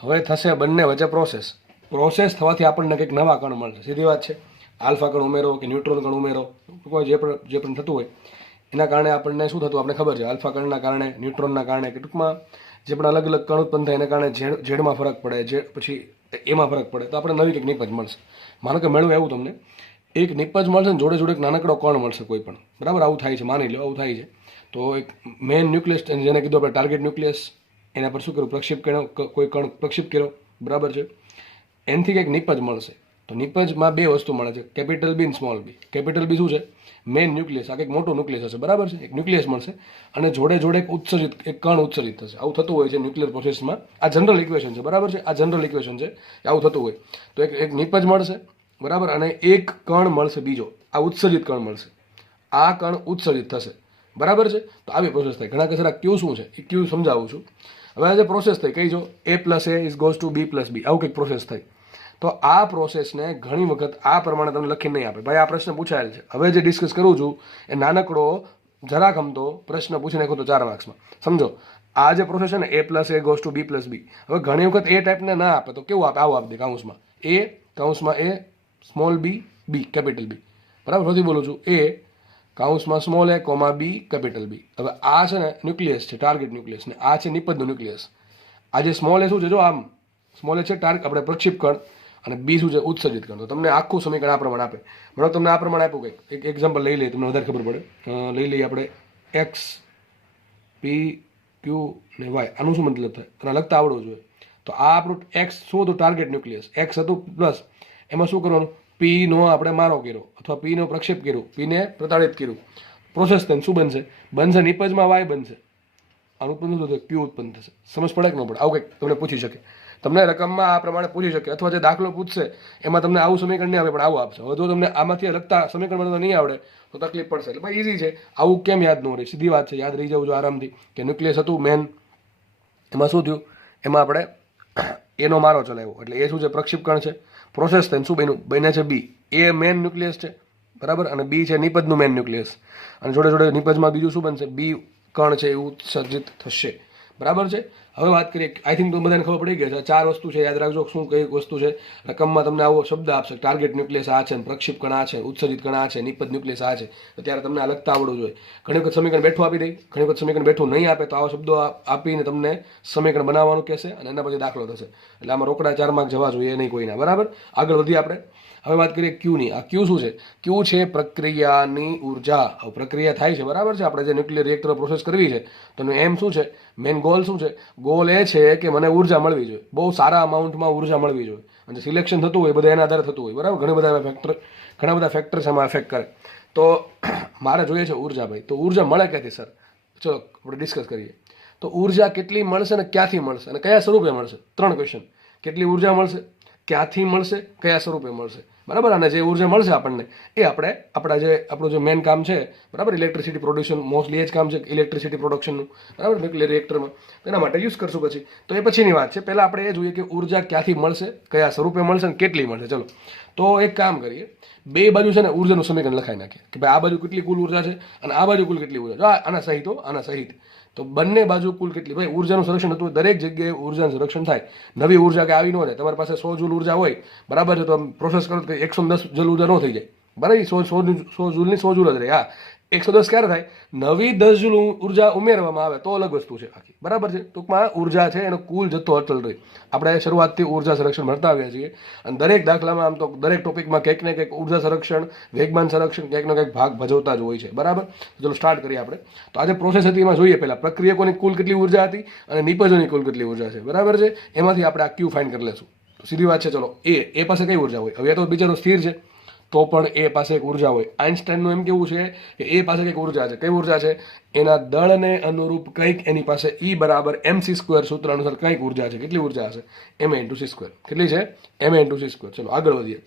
હવે થશે બંને વચ્ચે પ્રોસેસ થવાથી આપણને કંઈક નવા કણ મળશે, સીધી વાત છે. આલ્ફા કણ ઉમેરો કે ન્યુટ્રોન કણ ઉમેરો, કોઈ જે પણ થતું હોય એના કારણે આપણને શું થતું આપણે ખબર છે. આલ્ફા કણના કારણે, ન્યુટ્રોનના કારણે કે ટૂંકમાં જે પણ અલગ અલગ કણ ઉત્પન્ન થાય એના કારણે ઝેડમાં ફરક પડે, જે પછી એમાં ફરક પડે તો આપણે નવી કંઈક નિપજ મળશે. માનો કે મેળવું એવું તમને એક નિપજ મળશે ને જોડે જોડે એક નાનકડો કણ મળશે કોઈ પણ, બરાબર. આવું થાય છે, માની લો આવું થાય છે. તો એક મેઇન ન્યુક્લિયસ જેને કીધું આપણે ટાર્ગેટ ન્યુક્લિયસ, એના પર શું કર્યું, પ્રક્ષેપ કર્યો, કોઈ કણ પ્રક્ષેપ કર્યો, બરાબર છે. એનાથી કંઈક નિપજ મળશે. તો નિપજમાં બે વસ્તુ મળે છે, કેપિટલ બી અને સ્મોલ બી. કેપિટલ બી શું છે, મેઇન ન્યુક્લિયસ, આ કંઈક મોટું ન્યુક્લિયસ હશે, બરાબર છે. એક ન્યુક્લિયસ મળશે અને જોડે જોડે એક કણ ઉત્સર્જિત થશે. આવું થતું હોય છે ન્યુક્લિયર પ્રોસેસમાં. આ જનરલ ઇક્વેશન છે, બરાબર છે. આ જનરલ ઇક્વેશન છે કે આવું થતું હોય. તો એક નિપજ મળશે, બરાબર, અને એક કણ મળશે બીજો, આ ઉત્સર્જિત કણ મળશે. આ કણ ઉત્સર્જિત થશે, બરાબર છે. તો આવી પ્રોસેસ થાય. ઘણા કે સર આ ક્યુ શું છે, એ ક્યુ સમજાવું છું. હવે આ જે પ્રોસેસ થઈ કઈ જો A + A is goes to B + B, આવું કંઈક પ્રોસેસ થઈ. તો આ પ્રોસેસને ઘણી વખત આ પ્રમાણે તમને લખીને નહીં આપે. ભાઈ આ પ્રશ્ન પૂછાયેલ છે, હવે જે ડિસ્કસ કરું છું એ નાનકડો જરાક અમતો પ્રશ્ન પૂછી નાખો તો 4 માર્ક્સમાં. સમજો આ જે પ્રોસેસ છે ને A + A goes to B + B, હવે ઘણી વખત એ ટાઈપને ના આપે તો કેવું આપે, આવું આપી દે કૌંસમાં A small b capital B, બરાબર. ફરીથી બોલું છું, small a comma B capital B. હવે આ છે ને ન્યુક્લિયસ છે, ટાર્ગેટ ન્યુક્લિયસ, ને આ છે નિપજનું ન્યુક્લિયસ. આ જે સ્મોલ એ શું છે, જો આમ સ્મોલ એ છે આપણે પ્રક્ષેપ કણ, અને બી શું છે, ઉત્સર્જિત કણ. તો તમને આખું સમીકરણ આ પ્રમાણે આપે. બરાબર, તમને આ પ્રમાણે આપ્યું કંઈક એક એક્ઝામ્પલ લઈ લઈએ, તમને વધારે ખબર પડે. લઈ લઈએ આપણે એક્સ, પી, ક્યુ ને વાય. આનું શું મતલબ થાય, તને લખતા આવડવું જોઈએ. તો આ આપણું એક્સ શું હતું, ટાર્ગેટ ન્યુક્લિયસ એક્સ હતું, પ્લસ એમાં શું કરવાનું, પી નો આપણે મારો કર્યો અથવા પી નો પ્રક્ષેપ કર્યો, પીને પ્રતાડિત કર્યું. પ્રોસેસ થાય શું બનશે નિપજમાં વાય બનશે. આનું ઉત્પન્ન થશે, ક્યુ ઉત્પન્ન થશે. સમજ પડે કે ન પડે? આવું કંઈક તમને પૂછી શકે, તમને રકમમાં આ પ્રમાણે પૂછી શકે, અથવા જે દાખલો પૂછશે એમાં તમને આવું સમીકરણ નહીં આવે પણ આવું આપશે. હવે જો તમને આમાંથી લગતા સમીકરણ નહીં આવડે તો તકલીફ પડશે. એટલે ભાઈ ઇઝી છે, આવું કેમ યાદ ન રહે, સીધી વાત છે, યાદ રહી જવું જો આરામથી. કે ન્યુક્લિયસ હતું મેન, એમાં શું થયું, એમાં આપણે એનો મારો ચલાવ્યો, એટલે એ શું છે, પ્રક્ષેપ કણ છે. પ્રોસેસ થઈને શું બન્યા છે બી. એ મેન ન્યુક્લિયસ છે, બરાબર, અને બી છે નિપજનું મેન ન્યુક્લિયસ. અને જોડે જોડે નિપજમાં બીજું શું બનશે, બી કણ છે એ ઉત્સર્જિત થશે, બરાબર છે. હવે વાત કરીએ, આઈ થિંક તો બધાને ખબર પડી ગઈ છે. 4 વસ્તુ છે, યાદ રાખજો શું કઈ વસ્તુ છે. રકમમાં તમને આવો શબ્દ આપશે, ટાર્ગેટ ન્યુક્લિયસ આ છે, પ્રક્ષેપ કણ આ છે, ઉત્સર્જિત કણ આ છે, નિપજ ન્યુક્લિયસ આ છે. તો ત્યારે તમને આ લખતા આવડવું જોઈએ. ઘણી વખત સમીકરણ બેઠું આપી દે, ઘણી વખત સમીકરણ બેઠું નહીં આપે, તો આવા શબ્દો આપીને તમને સમીકરણ બનાવવાનું કહેશે અને એના પછી દાખલો થશે. એટલે આમાં રોકડા 4 માર્ક જવા જોઈએ નહીં કોઈના, બરાબર. આગળ વધીએ આપણે. હવે વાત કરીએ ક્યુની. આ ક્યુ શું છે, ક્યુ છે પ્રક્રિયાની ઉર્જા. પ્રક્રિયા થાય છે, બરાબર છે. આપણે જે ન્યુક્લિયર રિએક્ટર પ્રોસેસ કરવી છે તો એનું એમ શું છે, મેન ગોલ શું છે, ગોલ એ છે કે મને ઉર્જા મળવી જોઈએ, બહુ સારા અમાઉન્ટમાં ઉર્જા મળવી જોઈએ. અને સિલેક્શન થતું હોય બધા એના આધારે થતું હોય, બરાબર. ઘણા બધા ફેક્ટર્સ એમાં એફેક્ટ કરે. તો મારે જોઈએ છે ઉર્જા, ભાઈ. તો ઉર્જા મળે ક્યાંથી સર? ચલો આપણે ડિસ્કસ કરીએ. તો ઉર્જા કેટલી મળશે અને ક્યાંથી મળશે અને કયા સ્વરૂપે મળશે? 3 ક્વેશ્ચન. કેટલી ઉર્જા મળશે, ક્યાંથી મળશે, કયા સ્વરૂપે મળશે, બરાબર. અને જે ઉર્જા મળશે આપણને એ આપણે આપણું જે મેન કામ છે, બરાબર, ઇલેક્ટ્રિસિટી પ્રોડક્શન, મોસ્ટલી એ જ કામ છે ઇલેક્ટ્રિસિટી પ્રોડક્શનનું, બરાબર, ન્યુક્લિયર રિએક્ટરમાં. એના માટે યુઝ કરશું પછી. તો એ પછીની વાત છે. પહેલાં આપણે એ જોઈએ કે ઉર્જા ક્યાંથી મળશે, કયા સ્વરૂપે મળશે અને કેટલી મળશે. ચલો તો એક કામ કરીએ, બે બાજુ છે ને ઉર્જાનું સમીકરણ લખાઈ નાખીએ કે ભાઈ આ બાજુ કેટલી કુલ ઉર્જા છે અને આ બાજુ કુલ કેટલી ઉર્જા છે. આના સહિત આના સહિત તો બંને બાજુ કુલ કેટલી, ભાઈ ઉર્જાનું સંરક્ષણ થતું હોય, દરેક જગ્યાએ ઉર્જાનું સંરક્ષણ થાય. નવી ઉર્જા કે આવી ન રહે. તમારી પાસે 100 જૂલ ઉર્જા હોય, બરાબર છે, તો પ્રોસેસ કરો તો 110 જૂલ ઉર્જા ન થઈ જાય, બરાબર. 100 જૂલની 100 જૂલ જ રહે. હા, 110 ક્યારે થાય, નવી 10 જૂલ ઉર્જા ઉમેરવામાં આવે તો અલગ વસ્તુ છે આખી, બરાબર છે. ટૂંકમાં ઉર્જા છે એનો કુલ જથ્થો અચલ રહે. આપણે શરૂઆતથી ઉર્જા સંરક્ષણ ભણતા આવ્યા છીએ અને દરેક દાખલામાં આમ તો દરેક ટોપિકમાં કંઈક ને કંઈક ઉર્જા સંરક્ષણ, વેગમાન સંરક્ષણ કંઈક ને કંઈક ભાગ ભજવતા જ હોય છે, બરાબર. ચલો સ્ટાર્ટ કરીએ આપણે. તો આજે પ્રોસેસ હતી એમાં જોઈએ પહેલા પ્રક્રિયકોની કુલ કેટલી ઉર્જા હતી અને નિપજોની કુલ કેટલી ઉર્જા છે, બરાબર છે. એમાંથી આપણે આ ક્યુ ફાઇન્ડ કરી લેશું. તો સીધી વાત છે. ચલો એ પાસે કઈ ઉર્જા હોય? હવે એ તો બિચારો સ્થિર છે, તો પણ એ પાસે એક ઉર્જા હોય. આઇન્સ્ટાઈનનું એમ કેવું છે કે એ પાસે કંઈક ઉર્જા છે. કઈ ઉર્જા છે? એના દળને અનુરૂપ કંઈક એની પાસે E = mc² સૂત્ર અનુસાર કંઈક ઉર્જા છે. કેટલી ઉર્જા હશે? ma × c². કેટલી છે? ma × c². ચલો આગળ વધીએ.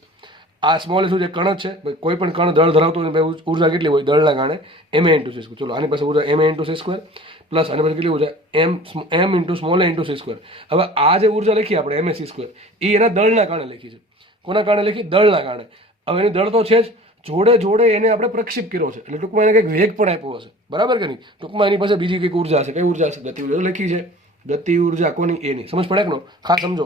આ સ્મોલ શું છે? કણ જ છે. કોઈ પણ કણ દળ ધરાવતું હોય ઉર્જા કેટલી હોય? દળના કારણે ma × c². ચલો આની પાસે ઉર્જા ma × c² પ્લસ આની પાસે કેટલી ઉર્જા? m × small a × c². હવે આ જે ઉર્જા લખી આપણે ma_c² એ એના દળના કારણે લખી છે. કોના કારણે લખી? દળના કારણે. હવે એની દળ તો છે જ, જોડે જોડે એને આપણે પ્રક્ષેપ કર્યો છે, એટલે ટૂંકમાં એને કંઈક વેગ પણ આપ્યો હશે, બરાબર કે નહીં? ટૂંકમાં એની પાસે બીજી કંઈક ઉર્જા છે. કઈ ઉર્જા છે? ગતિ ઉર્જા લખી છે, ગતિ ઉર્જા કોની? એની. સમજ પડે કે નો? ખાસ સમજો,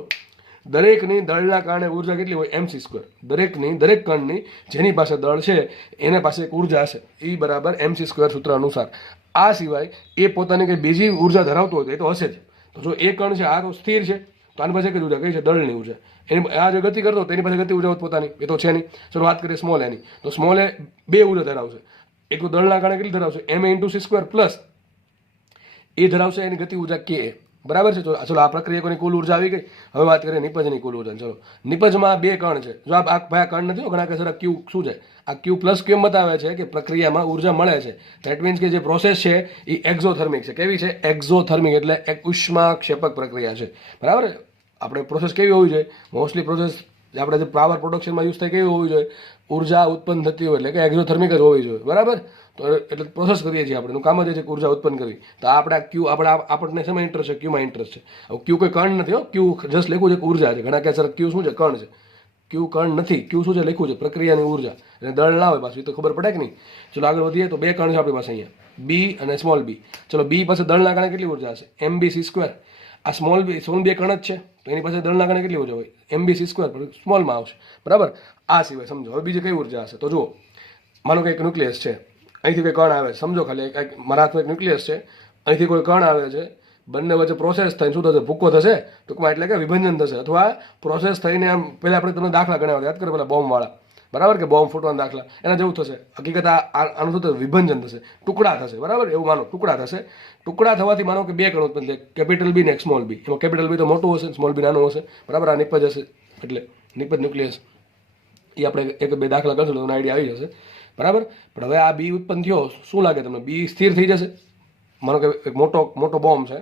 દરેકની દળના કારણે ઉર્જા કેટલી હોય? mc². દરેક કણની જેની પાસે દળ છે એને પાસે એક ઉર્જા હશે, એ બરાબર mc² સૂત્ર અનુસાર. આ સિવાય એ પોતાની કંઈ બીજી ઉર્જા ધરાવતો હોય તો એ તો હશે જ. તો જો એ કણ છે આ તો સ્થિર છે, તો આની પાસે કઈ ઉર્જા કઈ છે? દળની ઉર્જા. એની આ જે ગતિ કરતો તેની પાસે ગતિ ઉર્જા પોતાની, એ તો છે નહીં. ચલો વાત કરીએ સ્મોલ એની. તો સ્મોલ એ બે ઉર્જા ધરાવશે. એક તો દળના કારણે કેટલી ધરાવશે? ma×c² પ્લસ એ ધરાવશે એની ગતિ ઉર્જા કે. બરાબર છે? ચલો આ પ્રક્રિયકોની કુલ ઉર્જા આવી ગઈ. હવે વાત કરીએ નિપજની કુલ ઉર્જા. ચલો નિપજમાં બે કણ છે. જો આ ભાઈ કણ નથી, ઘણા કે સર ક્યુ શું છે? આ ક્યુ પ્લસ કેમ બતાવે છે કે પ્રક્રિયામાં ઉર્જા મળે છે. ધેટ મીન્સ કે જે પ્રોસેસ છે એ એક્ઝોથર્મિક છે. કેવી છે? એક્ઝોથર્મિક એટલે એક ઉષ્માક્ષેપક પ્રક્રિયા છે. બરાબર? આપણે પ્રોસેસ કેવી હોવી જોઈએ? મોસ્ટલી પ્રોસેસ આપણે જે પાવર પ્રોડક્શનમાં યુઝ થાય કેવી હોવી જોઈએ? ઉર્જા ઉત્પન્ન થતી હોય એટલે કે એક્ઝોથર્મિક જ હોવી જોઈએ. બરાબર? તો એટલે પ્રોસેસ કરીએ છીએ આપણે, એનું કામ જ છે કે ઉર્જા ઉત્પન્ન કરવી. તો આપણે ક્યુ આપણને શેમાં ઇન્ટરેસ્ટ છે? ક્યુમાં ઇન્ટરેસ્ટ છે. હવે ક્યુ કોઈ કણ નથી હો, ક્યુ જસ્ટ લખ્યું છે કે ઉર્જા છે. ઘણા કહે સર ક્યુ શું છે? કણ છે. ક્યુ કણ નથી, ક્યુ શું છે? લખ્યું છે પ્રક્રિયાની ઉર્જા. અને દળ ના હોય પાછું, એ તો ખબર પડે કે નહીં. ચલો આગળ વધીએ. તો બે કણ છે આપણી પાસે અહીંયા, બી અને સ્મોલ બી. ચલો બી પાસે દળના કારણે કેટલી ઉર્જા હશે? mb_c². આ સ્મોલ બી કણ જ છે, તો એની પાસે દળના કારણે કેટલી ઉર્જા હોય? mb_c². સ્મોલમાં આવશે. બરાબર? આ સિવાય સમજો હવે બીજી કઈ ઉર્જા હશે? તો જુઓ, માનો કે એક ન્યુક્લિયસ છે, અહીંથી કોઈ કણ આવે છે. સમજો ખાલી એક મારા હાથમાં એક ન્યુક્લિયસ છે, અહીંથી કોઈ કણ આવે છે, બંને વચ્ચે પ્રોસેસ થઈને શું થશે? ભૂક્કો થશે ટૂંકમાં, એટલે કે વિભંજન થશે. અથવા પ્રોસેસ થઈને આમ પહેલાં આપણે તમને દાખલા ગણાવ્યા, યાદ કરો પેલા બોમ્બવાળા. બરાબર? કે બોમ્બ ફૂટવાના દાખલા, એના જેવું થશે. હકીકત આનું શું થશે? વિભંજન થશે, ટુકડા થશે. બરાબર? એવું માનો, ટુકડા થશે. ટુકડા થવાથી માનો કે બે કણ ઉત્પન્ન થાય, કેપિટલ બી ને એક સ્મોલ બી. એમાં કેપિટલ બી તો મોટું હશે, સ્મોલ બી નાનું હશે. બરાબર? આ નિપજ હશે, એટલે નિપજ ન્યુક્લિયસ. એ આપણે એક બે દાખલા કરશું તો તમને આઈડિયા આવી જશે. બરાબર? પણ હવે આ બી ઉત્પન્ન થયો, શું લાગે તમને? બી સ્થિર થઈ જશે. માનો કે એક મોટો બોમ્બ છે,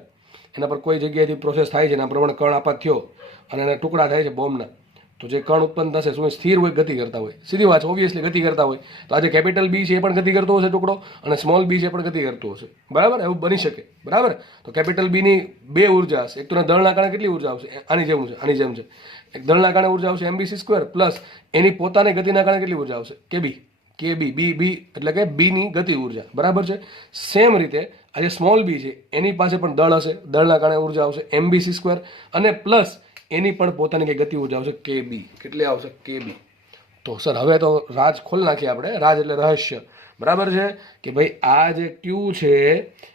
એના પર કોઈ જગ્યાએથી પ્રોસેસ થાય છે, એના પ્રમાણે કણ આપાત થયો અને એના ટુકડા થાય છે બોમ્બના. તો જે કણ ઉત્પન્ન થશે શું સ્થિર હોય? ગતિ કરતા હોય. સીધી વાત છે, ઓબ્વિયસલી ગતિ કરતા હોય. તો આજે કેપિટલ બી છે એ પણ ગતિ કરતો હશે ટુકડો, અને સ્મોલ બી છે એ પણ ગતિ કરતો હશે. બરાબર? એવું બની શકે. બરાબર? તો કેપિટલ બીની બે ઉર્જા હશે. એક તો દળના કારણે કેટલી ઉર્જા આવશે? આની જેમ છે, આની જેમ છે. એક દળના કારણે ઉર્જા આવશે mb_c² પ્લસ એની પોતાની ગતિના કારણે કેટલી ઉર્જા આવશે? કેબી. બી એટલે કે બીની ગતિ ઉર્જા. બરાબર છે? સેમ રીતે આ જે સ્મોલ બી છે એની પાસે પણ દળ હશે, દળના કારણે ઉર્જા આવશે mb_c² અને પ્લસ એની પણ પોતાની કઈ ગતિ ઉર્જા આવશે કેબી. કેટલી આવશે? કેબી. તો સર હવે તો રાજ ખોલી નાખીએ આપણે. રાજ એટલે રહસ્ય. બરાબર છે? કે ભાઈ આ જે ક્યુ છે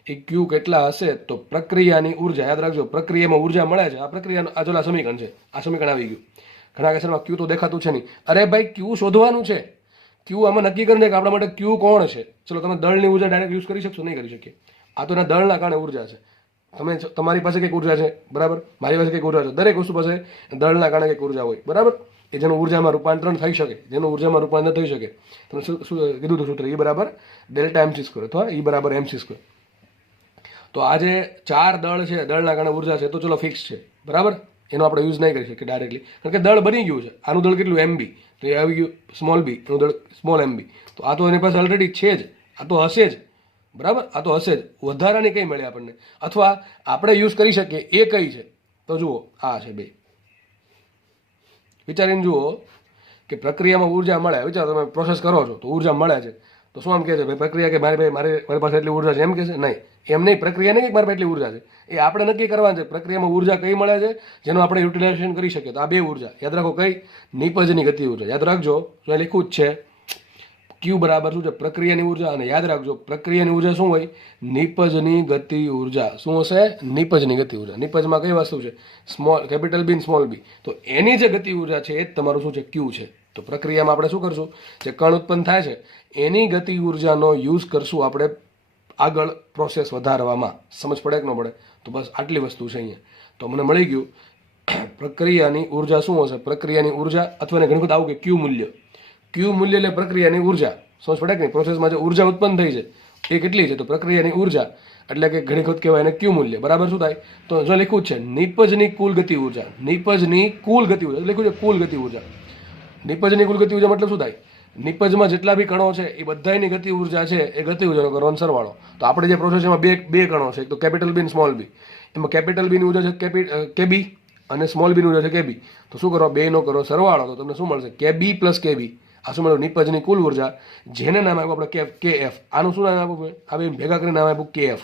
એ ક્યુ કેટલા હશે? તો પ્રક્રિયાની ઉર્જા, યાદ રાખજો, પ્રક્રિયામાં ઉર્જા મળે છે. આ પ્રક્રિયાનું આ જોલા સમીકરણ છે, આ સમીકરણ આવી ગયું. ઘણા કેસરમાં ક્યુ તો દેખાતું છે નહીં. અરે ભાઈ ક્યુ શોધવાનું છે. ક્યુ આમાં નક્કી કરીને કે આપણા માટે ક્યુ કોણ છે. ચલો તમે દળની ઉર્જા ડાયરેક્ટ યુઝ કરી શકશો? નહીં કરી શકીએ. આ તો એના દળના કારણે ઉર્જા છે. તમારી પાસે કંઈક ઉર્જા છે, બરાબર? મારી પાસે કંઈક ઉર્જા છે. દરેક વસ્તુ પાસે દળના કારણે કંઈક ઉર્જા હોય. બરાબર? કે જેનું ઉર્જામાં રૂપાંતરણ થઈ શકે, જેનું ઉર્જામાં રૂપાંતર થઈ શકે. તમે શું કીધું હતું સૂત્ર? E બરાબર Δmc² અથવા E બરાબર mc². તો આ જે ચાર દળ છે, દળના કારણે ઉર્જા છે, તો ચલો ફિક્સ છે. બરાબર? એનો આપણે યુઝ નહીં કરી શકીએ ડાયરેક્ટલી, કારણ કે દળ બની ગયું છે. આનું દળ કેટલું? mb. તો એ આવી ગયું સ્મોલ બી, એનું દળ સ્મોલ mb. તો આ તો એની પાસે ઓલરેડી છે જ, આ તો હશે જ. બરાબર? આ તો હશે જ. વધારાની કઈ મળે આપણને? અથવા આપણે યુઝ કરી શકીએ એ કઈ છે? તો જુઓ, આ છે બે. વિચારીને જુઓ કે પ્રક્રિયામાં ઉર્જા મળે. વિચારો તમે પ્રોસેસ કરો છો તો ઉર્જા મળે છે, તો શું આમ કહે છે ભાઈ પ્રક્રિયા કે મારી પાસે એટલી ઉર્જા છે એમ કહે છે? નહીં, એમ નહીં. પ્રક્રિયા નહીં કે મારી પાસે એટલી ઉર્જા છે, એ આપણે નક્કી કરવાનું છે. પ્રક્રિયામાં ઉર્જા કઈ મળે છે જેનું આપણે યુટિલાઇઝેશન કરી શકીએ. તો આ બે ઉર્જા યાદ રાખો. કઈ? નિપજની ગતિ ઉર્જા. યાદ રાખજો, જો લખ્યું જ છે ક્યુ બરાબર શું છે? પ્રક્રિયાની ઉર્જા. અને યાદ રાખજો પ્રક્રિયાની ઉર્જા શું હોય? નિપજની ગતિ ઉર્જા. શું હશે? નિપજની ગતિ ઉર્જા. નિપજમાં કઈ વસ્તુ છે? Capital B small B. તો એની જે ગતિ ઉર્જા છે એ જ તમારું શું છે? ક્યુ છે. તો પ્રક્રિયામાં આપણે શું કરશું? જે કણ ઉત્પન્ન થાય છે એની ગતિ ઉર્જાનો યુઝ કરશું આપણે આગળ પ્રોસેસ વધારવામાં. સમજ પડે કે ન પડે? તો બસ આટલી વસ્તુ છે અહીંયા. તો મને મળી ગયું પ્રક્રિયાની ઉર્જા શું હશે? પ્રક્રિયાની ઉર્જા, અથવા ઘણી વખત આવું કે ક્યુ મૂલ્ય. ક્યુ મૂલ્ય એટલે પ્રક્રિયાની ઉર્જા. સમજ પડે કે નહીં? પ્રોસેસમાં જે ઉર્જા ઉત્પન્ન થઈ છે એ કેટલી છે? તો પ્રક્રિયાની ઉર્જા એટલે કે ઘણી વખત કહેવાય એને ક્યુ મૂલ્ય. બરાબર? શું થાય? તો જો લખ્યું છે નિપજની કુલ ગતિ ઉર્જા. નિપજની કુલ ગતિ ઉર્જા લખ્યું છે કુલ ગતિ ઉર્જા. નિપજની કુલ ગતિ ઉર્જા મતલબ શું થાય? નિપજમાં જેટલા બી કણો છે એ બધાની ગતિ ઉર્જા છે એ ગતિ ઉર્જાનો કરવાનો સરવાળો. તો આપણે જે પ્રોસેસ એમાં બે કણો છે, એક તો કેપિટલ બી અને સ્મોલ બી. એમાં કેપિટલ બીની ઉર્જા છે કેબી અને સ્મોલ બીની ઉર્જા છે કેબી. તો શું કરો? બેનો કરો સરવાળો, તો તમને શું મળશે? કેબી પ્લસ કેબી. આ શું મળ્યું? નિપજની કુલ ઉર્જા, જેને નામ આપ્યું આપણે KF. આનું શું નામ આપ્યું? આ બે ભેગા કરીને નામ આપ્યું KF.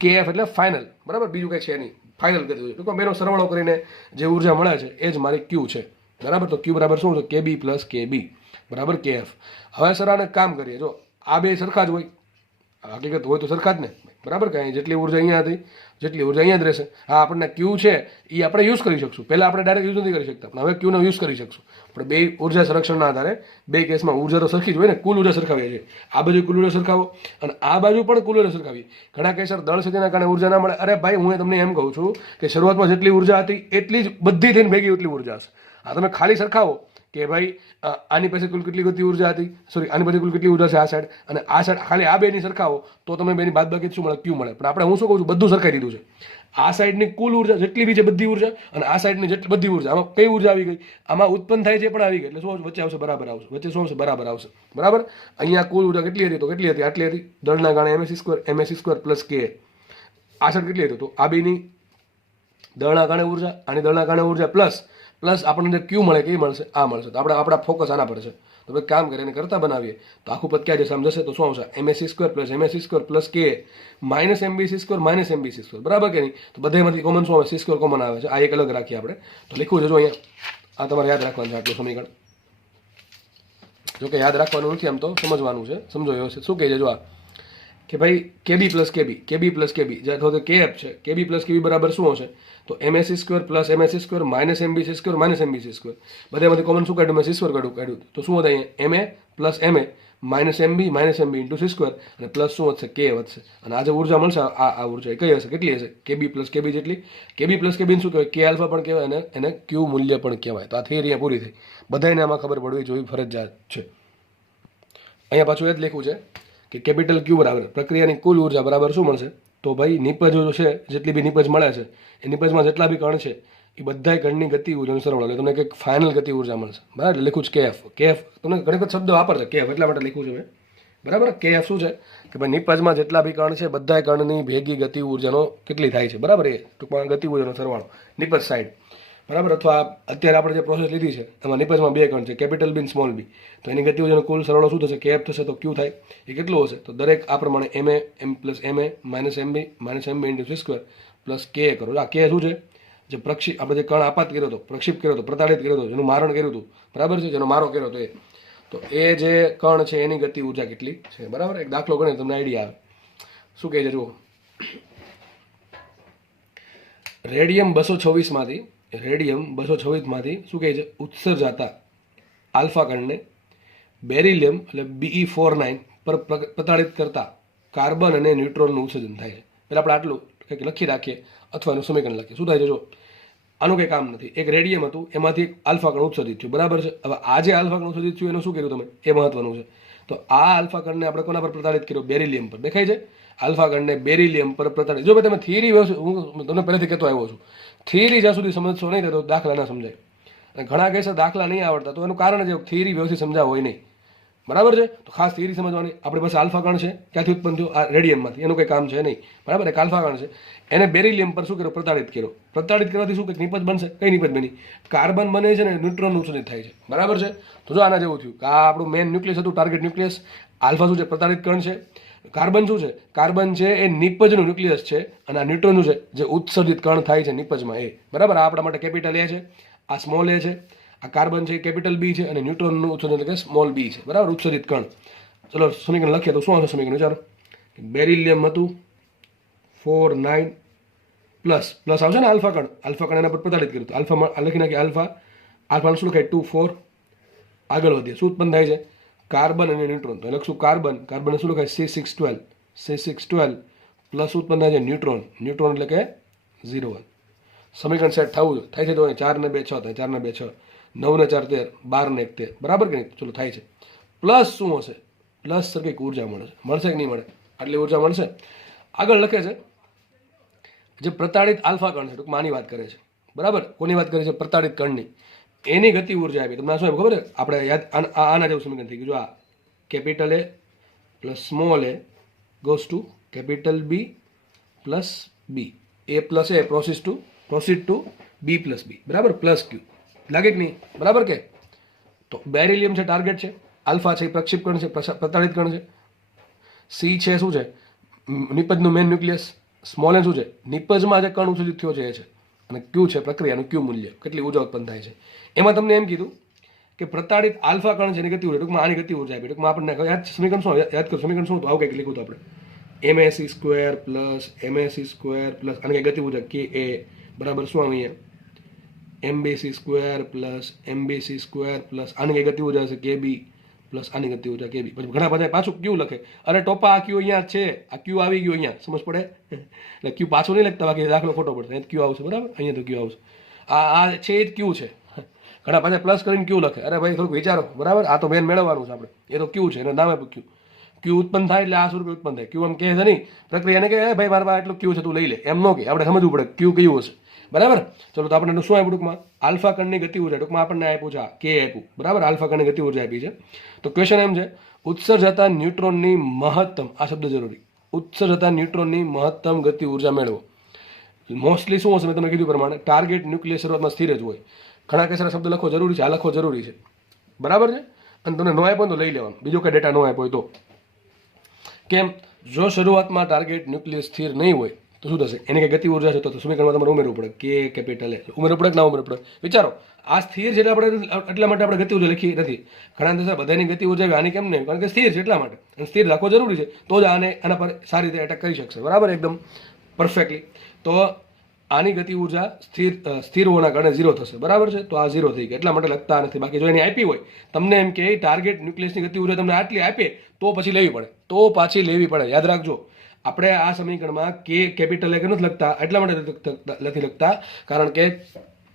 KF એટલે ફાઇનલ. બરાબર? બીજું કંઈ છે નહીં. ફાઇનલ કરી દીધું ટૂંકમાં બેનો સરવાળો કરીને જે ઉર્જા મળે છે એ જ મારી ક્યુ છે, બરાબર. તો ક્યુ બરાબર શું છે? કેબી પ્લસ કેબી બરાબર કેએફ. હવે સર આને કામ કરીએ, જો આ બે સરખા જ હોય, હકીકત હોય તો સરખા જ ને, બરાબર. કે જેટલી ઉર્જા અહીંયા હતી જેટલી ઉર્જા અહીંયા જ રહેશે. હા, આપણને ક્યુ છે એ આપણે યુઝ કરી શકશું. પહેલાં આપણે ડાયરેક્ટ યુઝ નથી કરી શકતા, પણ હવે ક્યુનો યુઝ કરી શકશું. આપણે બે ઉર્જા સંરક્ષણના આધારે બે કેસમાં ઉર્જા તો સરખી જ હોય ને, કુલ ઉર્જા સરખાવીએ છીએ. આ બાજુ કુલ ઉર્જા સરખાવો અને આ બાજુ પણ કુલ ઉર્જા સરખાવીએ. ઘણા કઈ સર દળ સ્થિતિના કારણે ઉર્જા ના મળે. અરે ભાઈ, હું તમને એમ કહું છું કે શરૂઆતમાં જેટલી ઉર્જા હતી એટલી જ બધી થઈને ભેગી એટલી ઉર્જા હશે. આ તમે ખાલી સરખાવો કે ભાઈ આની પાસે કુલ કેટલી ગતિ ઉર્જા હતી, સોરી આની પાસે કુલ કેટલી ઉર્જા છે આ સાઈડ, અને આ સાઈડ ખાલી આ બેની સરખાવો તો તમે બેની બાદબાકી શું મળે? ક્યુ મળે. પણ આપણે હું શું કહું છું, બધું સરખાઈ દીધું છે. આ સાઈડની કુલ ઉર્જા જેટલી બી છે બધી ઉર્જા અને આ સાઈડની જેટલી બધી ઉર્જા, આમાં કઈ ઉર્જા આવી ગઈ? આમાં ઉત્પન્ન થાય છે પણ આવી ગઈ, એટલે શું વચ્ચે આવશે? બરાબર આવશે. વચ્ચે શું આવશે? બરાબર આવશે. બરાબર. અહીંયા કુલ ઉર્જા કેટલી હતી? તો કેટલી હતી? આટલી હતી. દળના કારણે એમએસી સ્ક્વેર પ્લસ કે. આ સાઈડ કેટલી હતી? તો આ બેની દળના કારણે ઉર્જા, આની દળના કારણે ઉર્જા પ્લસ આપણને ક્યુ મળે, કઈ મળશે? આ મળશે. તો આપણા ફોકસ આના પર છે. તો ભાઈ કામ કરીને કરતા બનાવીએ તો આખું પદ ક્યાં જશે? આમ જશે તો શું આવશે? એમએસી સ્ક્વેર પ્લસ કે માઇનસ એમબીસી સ્ક્વેર બરાબર કે નહીં? તો બધામાંથી કોમન શું આવે? સી સ્ક્વેર કોમન આવે છે. આ એક અલગ રાખીએ આપણે. તો લખવું છે જો અહીંયા, આ તમારે યાદ રાખવાનું છે આટલું સમીકરણ. જો કે યાદ રાખવાનું નથી, આમ તો સમજવાનું છે. સમજો વ્યવસ્થિત. શું કહે છે જો આ કે ભાઈ કેબી પ્લસ કેબી જે અથવા તો કેએફ છે. કેબી પ્લસ કેબી બરાબર શું હશે? તો MAC square minus MBC square બધામાંથી કોમન શું કાઢ્યું? મેં સી સ્ક્વેર કાઢ્યું. તો શું વધે અહીંયા? MA plus MA minus MB into C square અને પ્લસ શું વધશે? કે વધશે. અને આ જે ઉર્જા મળશે આ ઉર્જા એ કઈ હશે? કેટલી હશે? કેબી પ્લસ કેબી જેટલી. કેબી પ્લસ કેબી શું કહેવાય? કે આલ્ફા પણ કહેવાય અને એને ક્યુ મૂલ્ય પણ કહેવાય. તો આ થિયરી પૂરી થઈ. બધાને આમાં ખબર પડવી જોઈએ, ફરજિયાત છે. અહીંયા પાછું એ જ લખ્યું છે કે કેપિટલ ક્યુ બરાબર પ્રક્રિયાની કુલ ઉર્જા બરાબર શું મળશે? તો ભાઈ નિપજો છે, જેટલી બી નિપજ મળે છે એ નિપજમાં જેટલા બી કણ છે એ બધા કણની ગતિ ઉર્જાનો સરવાળો એટલે તમને કંઈક ફાઇનલ ગતિ ઉર્જા મળશે. બરાબર. લખ્યું છે કેએફ. તમને ઘણી વખત શબ્દ વાપરશે કેએફ, એટલા માટે લખ્યું છે મેં. બરાબર. કેએફ શું છે કે ભાઈ નિપજમાં જેટલા બી કણ છે બધા કણની ભેગી ગતિ ઉર્જાનો કેટલી થાય છે? બરાબર. એ ટૂંકમાં ગતિ ઉર્જાનો સરવાળો નિપજ સાઈડ. બરાબર. અથવા અત્યારે આપણે જે પ્રોસેસ લીધી છે એમાં નિપજમાં બે કણ છે, કેપિટલ બી સ્મોલ બી. તો એની ગતિ ઉર્જાનો કુલ સરવાળો શું થશે? કેએફ થશે. તો ક્યુ થાય એ કેટલું હશે? તો દરેક આ પ્રમાણે M plus MA minus MB into C square plus કે કરો. આ કે શું છે? જે આપણે જે કણ આપાત કર્યો હતો, પ્રક્ષિપ્ત કર્યો હતો, પ્રતાડિત કર્યો હતો, જેનું મારણ કર્યું હતું, બરાબર છે, જેનો મારો કર્યો હતો એ. તો એ જે કણ છે એની ગતિ ઉર્જા કેટલી છે? બરાબર. એક દાખલો ગણીએ તમને આઈડિયા આવે. શું કહે છે જુઓ. રેડિયમ 226 માંથી શું કહે છે? ઉત્સર્જાતા આલ્ફા કણને બેરિલિયમ એટલે Be49 પર પ્રતાડિત કરતા કાર્બન અને ન્યુટ્રોનનું ઉત્સર્જન થાય છે. પહેલાં આપણે આટલું કંઈક લખી રાખીએ અથવા એનું સમીકરણ લખીએ. શું થાય છે જો? આનું કંઈ કામ નથી. એક રેડિયમ હતું, એમાંથી એક આલ્ફા કણ ઉત્સર્જિત થયું, બરાબર છે. હવે આ જે આલ્ફા કણ ઉત્સર્જિત થયું એનું શું કર્યું તમે? એ મહત્વનું છે. તો આ આલ્ફા કણને આપણે કોના પર પ્રતાડિત કર્યો? બેરિલિયમ પર. દેખાય છે? આલ્ફા કણને બેરિલિયમ પર પ્રતાડિત. જો ભાઈ તમે થિયરી, હું તમને પહેલેથી કહેતો આવ્યો છું, થિયરી જ્યાં સુધી સમજશો નહીં તો દાખલા ના સમજાય. અને ઘણા કહેશે દાખલા નહીં આવડતા, તો એનું કારણ છે થિયરી વ્યવસ્થિત સમજાવ હોય નહીં. બરાબર છે. તો ખાસ થિયરી સમજવાની. આપણી પાસે આલ્ફા કણ છે, ક્યાંથી ઉત્પન્ન થયું? આ રેડિયમમાંથી. એનું કંઈ કામ છે નહીં. બરાબર. એક આલ્ફા કણ છે, એને બેરિલિયમ પર શું કર્યું? પ્રતાડિત કર્યો. પ્રતાડિત કરવાથી શું કંઈક નિપજ બનશે? કઈ નિપજ બની? કાર્બન બને છે ને ન્યુટ્રોન ઉત્સર્જિત થાય છે. બરાબર છે. તો જો આના જેવું થયું કે આ આપણું મેન ન્યુક્લિયસ હતું, ટાર્ગેટ ન્યુક્લિયસ. આલ્ફા શું છે? પ્રતાડિત કણ છે. કાર્બન શું છે? કાર્બન છે એ નિપજનું ન્યુક્લિયસ છે. અને આ ન્યુટ્રોન શું છે? જે ઉત્સર્જિત કણ થાય છે નિપજમાં એ. બરાબર. આ આપણા માટે કેપિટલ એ છે, આ સ્મોલ એ છે. આ કાર્બન છે કેપિટલ બી છે અને ન્યુટ્રોનનું ઉત્સર્જન એટલે કે સ્મોલ બી છે. બરાબર. ઉત્સર્જિત કણ. ચલો સમીકરણ લખીએ તો શું આવશે સમીકરણ? વિચારો. બેરિલિયમ હતું 49 પ્લસ આવશે ને આલ્ફા કણ એના પર પ્રતાડિત કર્યું. આલ્ફા લખી નાખીએ. આલ્ફાનું શું લખાય? 2 4. આગળ વધીએ. શું ઉત્પન્ન થાય છે? કાર્બન અને ન્યુટ્રોન. તો લખશું કાર્બન શું લખાય? C612 પ્લસ ઉત્પન્ન થાય છે ન્યુટ્રોન એટલે કે 0 1. સમીકરણ સેટ થવું થાય છે તો 4 ને 2 6 થાય. 4 ને 2 6, 9 ને 4 13, 12 ને 1 13. બરાબર કે નહીં? ચલો થાય છે. પ્લસ શું હશે? પ્લસ સર કંઈક ઉર્જા મળશે કે નહીં મળે? આટલી ઉર્જા મળશે. આગળ લખે છે જે પ્રતાડિત આલ્ફા કણ છે, ટૂંકમાં આની વાત કરે છે. બરાબર. કોની વાત કરે છે? પ્રતાડિત કણની. એની ગતિ ઉર્જા આપી. તમને શું ખબર છે? આપણે યાદ આના જેવું સમીકરણ થઈ ગયું. જો આ capital A plus small A goes to capital B plus B. A plus A proceed to B plus B. બરાબર. Plus Q. લાગે કે નહીં? બરાબર કે? તો બેરિલિયમ છે ટાર્ગેટ છે, આલ્ફા છે પ્રક્ષિપ્ત કણ છે, પ્રતાડિત કણ છે, સી છે શું છે? નિપજનું મેન ન્યુક્લિયસ, સ્મોલ એન શું છે? નિપજમાં જે કણ ઉત્સર્જિત થયો છે એ છે, અને ક્યુ છે પ્રક્રિયાનું ક્યુ મૂલ્ય, કેટલી ઉર્જા ઉત્પન્ન થાય છે. એમાં તમને એમ કીધું કે પ્રતાડિત આલ્ફા કણ છે એની ગતિ ઉર્જા, ટૂંકમાં આની ગતિ ઉર્જા આપી. ટૂંકમાં આપણને યાદ સમીકરણ શું યાદ કરો? સમીકરણ શું હતું? આવું કંઈક લખ્યું હતું આપણે, msc square plus msc square plus આની ગતિ ઉર્જા કે એ બરાબર શું આવે અહીંયા mbc square plus mbc square plus આની ગતિ ઉર્જા છે kb પ્લસ આની ગતિ ઉર્જા kb. પછી ઘણા બધા પાછું ક્યુ લખે, અરે ટોપા આ ક્યુ અહીંયા છે, આ ક્યુ આવી ગયું અહીંયા, સમજ પડે? એટલે ક્યુ પાછું નહીં લખતા, બાકી દાખલો ખોટો પડશે. અહીંયા ક્યુ આવશે બરાબર, અહીંયા તો ક્યુ આવશે. આ છે એ જ ક્યુ છે. ઘણા પાછા પ્લસ કરીને ક્યુ લખે, અરે ભાઈ થોડુંક વિચારો બરાબર, આ તો મેન મેળવવાનું છે આપણે. એ તો ક્યુ છે, એનું નામ આપ્યું ક્યુ. ક્યુ ઉત્પન્ન થાય એટલે આ સ્વરૂપે ઉત્પન્ન થાય. ક્યુ આમ કહે છે નહીં પ્રક્રિયાને કે ભાઈ મારા એટલું ક્યુ છે તું લઈ લે, એમ ન કે, આપણે સમજવું પડે ક્યુ કયું હશે બરાબર. ચલો તો આપણે શું આપ્યું? ટૂંકમાં આલ્ફા કણની ગતિ ઉર્જા, ટૂંકમાં આપણને આપ્યું છે કે આપ્યું બરાબર, આલ્ફા કણની ગતિ ઉર્જા આપી છે. તો ક્વેશ્ચન એમ છે, ઉત્સર્જતા ન્યુટ્રોનની મહત્તમ, આ શબ્દ જરૂરી, ઉત્સર્જતા ન્યુટ્રોનની મહત્તમ ગતિ ઉર્જા મેળવો. મોસ્ટલી શું હશે? મેં તમને કીધું પ્રમાણે ટાર્ગેટ ન્યુક્લિયસ શરૂઆતમાં સ્થિર જ હોય. ઘણા કેસરા શબ્દ લખવો જરૂરી છે, આ લખવો જરૂરી છે બરાબર છે. અને તમને ન આપ્યો તો લઈ લેવાનું, બીજો કંઈ ડેટા ન આપ્યો હોય તો. કેમ? જો શરૂઆતમાં ટાર્ગેટ ન્યુક્લિયસ સ્થિર નહીં હોય તો શું થશે? એની કંઈ ગતિ ઉર્જા છે તો સમીકરણમાં તમારે ઉમેરવું પડે, કે કેપિટલ એ ઉમેરવું પડે કે ના ઉમેરવું પડે? વિચારો, આ સ્થિર છે એટલે આપણે એટલા માટે આપણે ગતિ ઉર્જા લખી નથી. ઘણા દિવસે બધાની ગતિ ઉર્જા આની કેમ નહીં? કારણ કે સ્થિર છે એટલા માટે, અને સ્થિર રાખવો જરૂરી છે તો જ આના પર સારી રીતે એટેક કરી શકશે બરાબર, એકદમ પરફેક્ટલી. તો આની ગતિ ઉર્જા સ્થિર હોવાના કારણે ઝીરો થશે બરાબર છે. તો આ ઝીરો થઈ ગઈ એટલા માટે લખતા નથી. બાકી જો એની આપી હોય તમને એમ કે ટાર્ગેટ ન્યુક્લિયસની ગતિ ઉર્જા તમને આટલી આપે તો પછી લેવી પડે, તો પાછી લેવી પડે. યાદ રાખજો, આપણે આ સમીકરણમાં કે કેપિટલ એ નથી લખતા, એટલા માટે નથી લખતા કારણ કે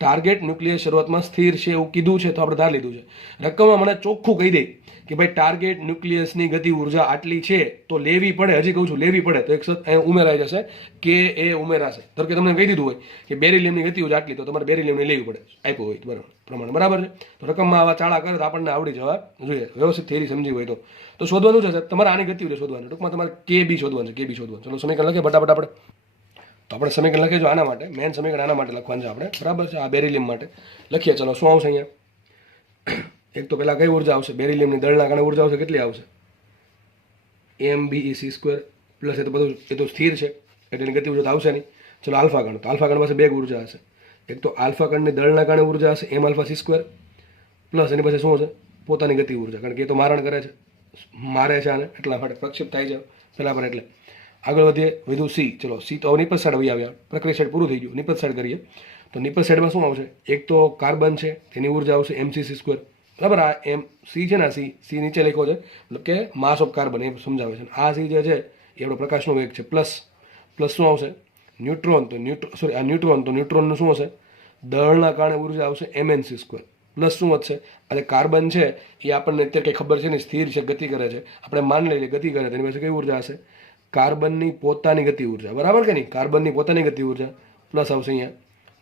ટાર્ગેટ ન્યુક્લિયસ શરૂઆતમાં સ્થિર છે એવું કીધું છે, તો આપણે ધાર લીધું છે. રકમમાં મને ચોખ્ખું કહી દે કે ભાઈ ટાર્ગેટ ન્યુક્લિયસની ગતિ ઉર્જા આટલી છે તો લેવી પડે. હજી કહું છું લેવી પડે, તો એક ઉમેરાઈ જશે કે એ ઉમેરાશે. ધારો કે તમને કહી દીધું હોય કે બેરિલિયમની ગતિ ઉર્જા આટલી, તો તમારે બેરિલિયમની લેવી પડે, આપ્યું હોય બરાબર પ્રમાણે બરાબર છે. તો રકમમાં આવા ચાળા કરે તો આપણને આવડી જવા જોઈએ, વ્યવસ્થિત થિયરી સમજી હોય તો શોધવાનું છે તમારે આની ગતિ ઉર્જા શોધવાનું. ટૂંકમાં તમારે કે બી શોધવાનું છે, કે બી શોધવાનું. ચલો સમીકરણ લખીએ ફટાફટ આપણે. તો આપણે સમીકરણ લખીએ આના માટે, મેન સમીકરણ આના માટે લખવાનું છે આપણે બરાબર છે, આ બેરિલિયમ માટે લખીએ. ચલો શું આવશે અહીંયા? એક તો પહેલાં કઈ ઉર્જા આવશે? બેરિલિયમની દળના કારણે ઉર્જા આવશે, કેટલી આવશે? MbEc સ્ક્વેર પ્લસ એ તો બધું એ તો સ્થિર છે એટલે એની ગતિ ઉર્જા તો આવશે નહીં. ચલો આલ્ફા કણ, તો આલ્ફા કણ પાસે બે ઉર્જા હશે. એક તો આલ્ફા કણની દળના કારણે ઉર્જા હશે m alpha c square, plus એની પાસે શું હશે? પોતાની ગતિ ઉર્જા, કારણ કે એ તો મારણ કરે છે, મારે છે આને એટલા માટે પ્રક્ષેપ થાય છે પહેલા પર. એટલે આગળ વધીએ, વધુ સી. ચલો સી તો નિપજ સાઈડ વહી આવ્યા, પ્રક્રિયા સાઈડ પૂરું થઈ ગયું, નિપજ સાઈડ કરીએ. તો નિપજ સાઈડમાં શું આવશે? એક તો કાર્બન છે તેની ઉર્જા આવશે mcc સ્ક્વેર બરાબર. આ એમ સી છે ને, સી નીચે લખ્યો છે મતલબ કે માસ ઓફ કાર્બન, એ સમજાવે છે. આ સી જે છે એ આપણો પ્રકાશનો વેગ છે. પ્લસ શું આવશે? ન્યુટ્રોન. તો આ ન્યુટ્રોન, તો ન્યુટ્રોનનું શું હશે? દળના કારણે ઉર્જા આવશે mnc સ્ક્વેર. પ્લસ શું વધશે? આ કાર્બન છે એ આપણને અત્યારે કંઈ ખબર છે ને, સ્થિર છે, ગતિ કરે છે, આપણે માની લઈએ ગતિ કરે, તેની પાસે કઈ ઉર્જા હશે? કાર્બનની પોતાની ગતિ ઉર્જા બરાબર કે નહીં? કાર્બનની પોતાની ગતિ ઉર્જા પ્લસ આવશે અહીંયા